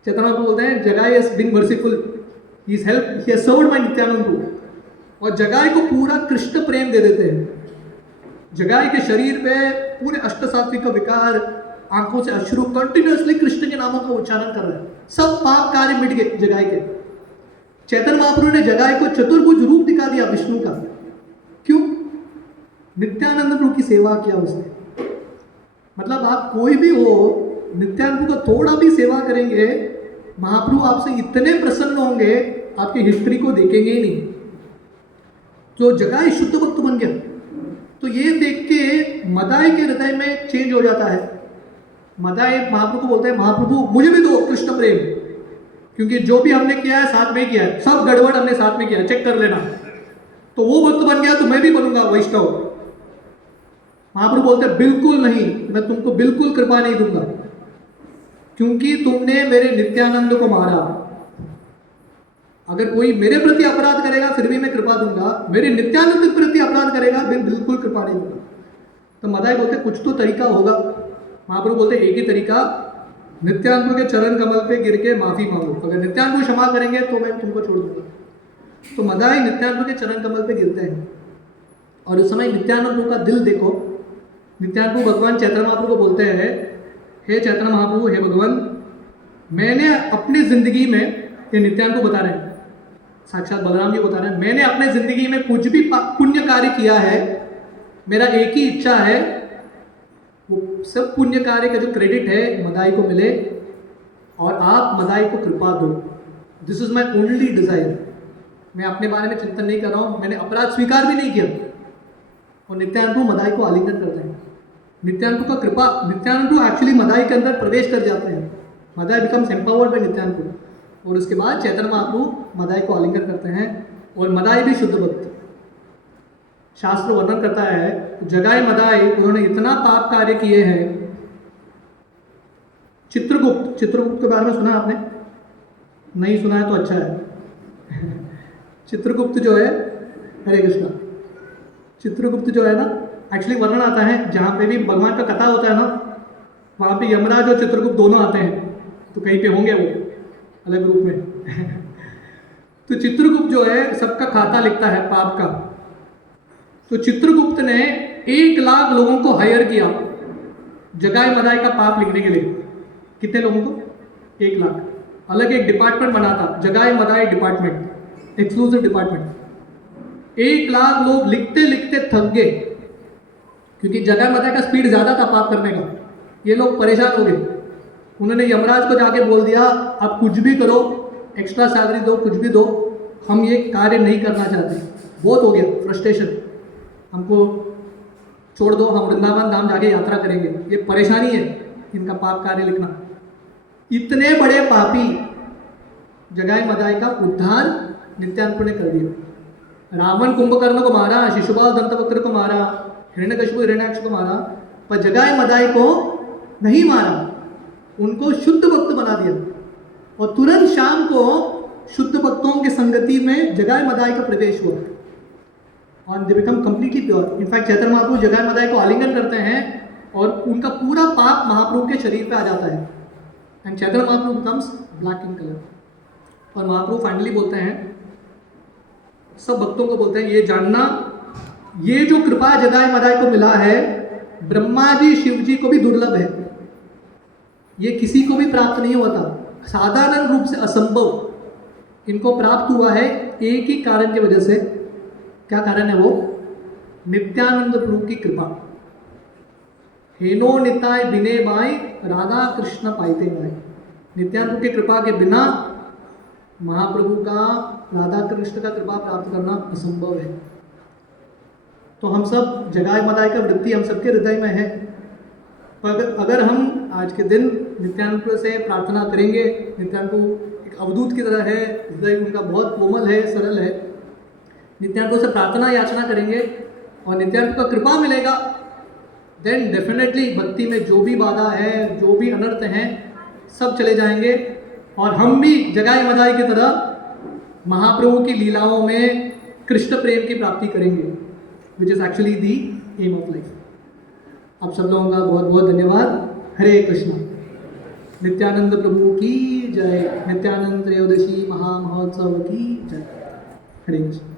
चैतन्य महाप्रभु बोलते हैं Jagai has been merciful, he is help, he has served my Nityananda को, और जगाई को पूरा कृष्ण प्रेम दे देते हैं। जगाई के शरीर पे पूरे अष्टसात्विक विकार, आंखों से अश्रु, कंटिन्यूअसली कृष्ण के नामों का उच्चारण कर रहे हैं, सब पाप कार्य मिट गए जगाई के। चैतन्य महाप्रभु ने जगाई को चतुर्भुज रूप दिखा दिया विष्णु का। क्यों? नित्यानंद प्रभु की सेवा किया उसने। मतलब आप कोई भी हो, नित्यानंद को थोड़ा भी सेवा करेंगे, महाप्रभु आपसे इतने प्रसन्न होंगे, आपकी हिस्ट्री को देखेंगे ही नहीं। तो जगाई शुद्ध भक्त बन गया। तो ये देख के मदाई के हृदय में चेंज हो जाता है। मदाई महाप्रभु को बोलते हैं महाप्रभु मुझे भी दो कृष्ण प्रेम, क्योंकि जो भी हमने किया है साथ में किया है, सब गड़बड़ हमने साथ में किया है, चेक कर लेना। तो वो भक्त बन गया तो मैं भी बनूंगा वैष्णव। महाप्रभु बोलते हैं बिल्कुल नहीं, मैं तुमको बिल्कुल कृपा नहीं दूंगा। क्योंकि तुमने मेरे नित्यानंद को मारा। अगर कोई मेरे प्रति अपराध करेगा फिर भी मैं कृपा दूंगा, मेरे नित्यानंद के प्रति अपराध करेगा मैं बिल्कुल कृपा नहीं दूंगा। तो मदाई बोलते कुछ तो तरीका होगा। महाप्रभु बोलते एक ही तरीका, नित्यानंद के चरण कमल पे गिर के माफी मांगो, अगर नित्यानंद को क्षमा करेंगे तो मैं तुमको छोड़ दूंगा। तो मदाई नित्यानंद के चरण कमल पे गिरते हैं और उस समय नित्यानंद का दिल देखो। नित्यानंद भगवान चैतन्य महाप्रभु को बोलते हैं, हे चैतन्य महाप्रभु, हे भगवान, मैंने अपनी जिंदगी में, ये नित्यानंद को बता रहे हैं, साक्षात बलराम जी बता रहे हैं, मैंने अपने जिंदगी में कुछ भी पुण्य कार्य किया है, मेरा एक ही इच्छा है, वो सब पुण्य कार्य का जो क्रेडिट है मदाई को मिले और आप मदाई को कृपा दो। This is my only desire. मैं अपने बारे में चिंतन नहीं कर रहा हूँ, मैंने अपराध स्वीकार भी नहीं किया। और नित्यानंद मदाई को आलिंगन करते हैं। नित्यानंद का कृपा, नित्यानंद एक्चुअली मदाई के अंदर प्रवेश कर जाते हैं। Madai becomes empowered bye Nityanand. और उसके बाद चैतन्य महाप्रभु मदाई को आलिंगन करते हैं और मदाई भी शुद्ध भक्त। शास्त्र वर्णन करता है जगाई मदाई, उन्होंने इतना पाप कार्य किए हैं। चित्रगुप्त, चित्रगुप्त के बारे में सुना आपने? नहीं सुना है तो अच्छा है। चित्रगुप्त जो है, हरे कृष्णा, चित्रगुप्त जो है ना, एक्चुअली वर्णन आता है जहाँ पे भी भगवान का कथा होता है ना, वहाँ पे यमराज और चित्रगुप्त दोनों आते हैं, तो कहीं पे होंगे वो अलग रूप में। तो चित्रगुप्त जो है सबका खाता लिखता है पाप का। तो चित्रगुप्त ने 1 लाख लोगों को हायर किया जगाई मदाई का पाप लिखने के लिए। कितने लोगों को? 1 लाख। अलग एक डिपार्टमेंट बना था, जगाई Madai department, exclusive department. 1 lakh लोग लिखते लिखते थक गए, क्योंकि जगाई मदाई का स्पीड ज़्यादा था पाप करने का। ये लोग परेशान हो गए। उन्होंने यमराज को जाके बोल दिया, आप कुछ भी करो, एक्स्ट्रा सैलरी दो, कुछ भी दो, हम ये कार्य नहीं करना चाहते, बहुत हो गया फ्रस्ट्रेशन, हमको छोड़ दो, हम वृंदावन धाम जाके यात्रा करेंगे, ये परेशानी है इनका पाप कार्य लिखना। इतने बड़े पापी जगाई मदाई का उद्धार नित्यानंद ने कर दिया। रावण कुंभकर्ण को मारा, शिशुपाल दंतवक्र को मारा, हिरण्यकशिपु हिरण्याक्ष को मारा, पर जगाई मदाई को नहीं मारा, उनको शुद्ध भक्त बना दिया। और तुरंत शाम को शुद्ध भक्तों के संगति में जगाई मदाई का प्रवेश हुआ और they become completely pure. In fact Chaitanya Mahaprabhu Jagai Madhai को आलिंगन करते हैं और उनका पूरा पाप महाप्रभु के शरीर पे आ जाता है and Chaitanya Mahaprabhu becomes black in colour. और महाप्रभु फाइनली बोलते हैं, सब भक्तों को बोलते हैं, ये जानना, ये जो कृपा जगाई मदाई को मिला है, ब्रह्मा जी शिव जी को भी दुर्लभ है, ये किसी को भी प्राप्त नहीं हुआ था, साधारण रूप से असंभव इनको प्राप्त हुआ है एक ही कारण की वजह से। क्या कारण है वो? नित्यानंद प्रभु की कृपा। हेनो निताय बिने by, Radha Krishna Paite by. Nityanand की कृपा के बिना महाप्रभु का, राधा कृष्ण का कृपा प्राप्त करना असंभव है। तो हम सब जगाई मदाई का वृत्ति हम सबके हृदय में है। पर अगर हम आज के दिन नित्यानंद से प्रार्थना करेंगे, नित्यानंद एक अवधूत की तरह है, हृदय उनका बहुत कोमल है, सरल है, नित्यानंद से प्रार्थना याचना करेंगे और नित्यानंद का कृपा मिलेगा, देन डेफिनेटली भक्ति में जो भी बाधा है, जो भी अनर्थ हैं, सब चले जाएंगे और हम भी जगाई मदाई की तरह महाप्रभु की लीलाओं में कृष्ण प्रेम की प्राप्ति करेंगे, which is actually the aim of life. आप सब लोगों का बहुत बहुत धन्यवाद। हरे कृष्णा। नित्यानंद प्रभु की जय। नित्यानंद त्रयोदशी महामहोत्सव की जय। हरे कृष्ण।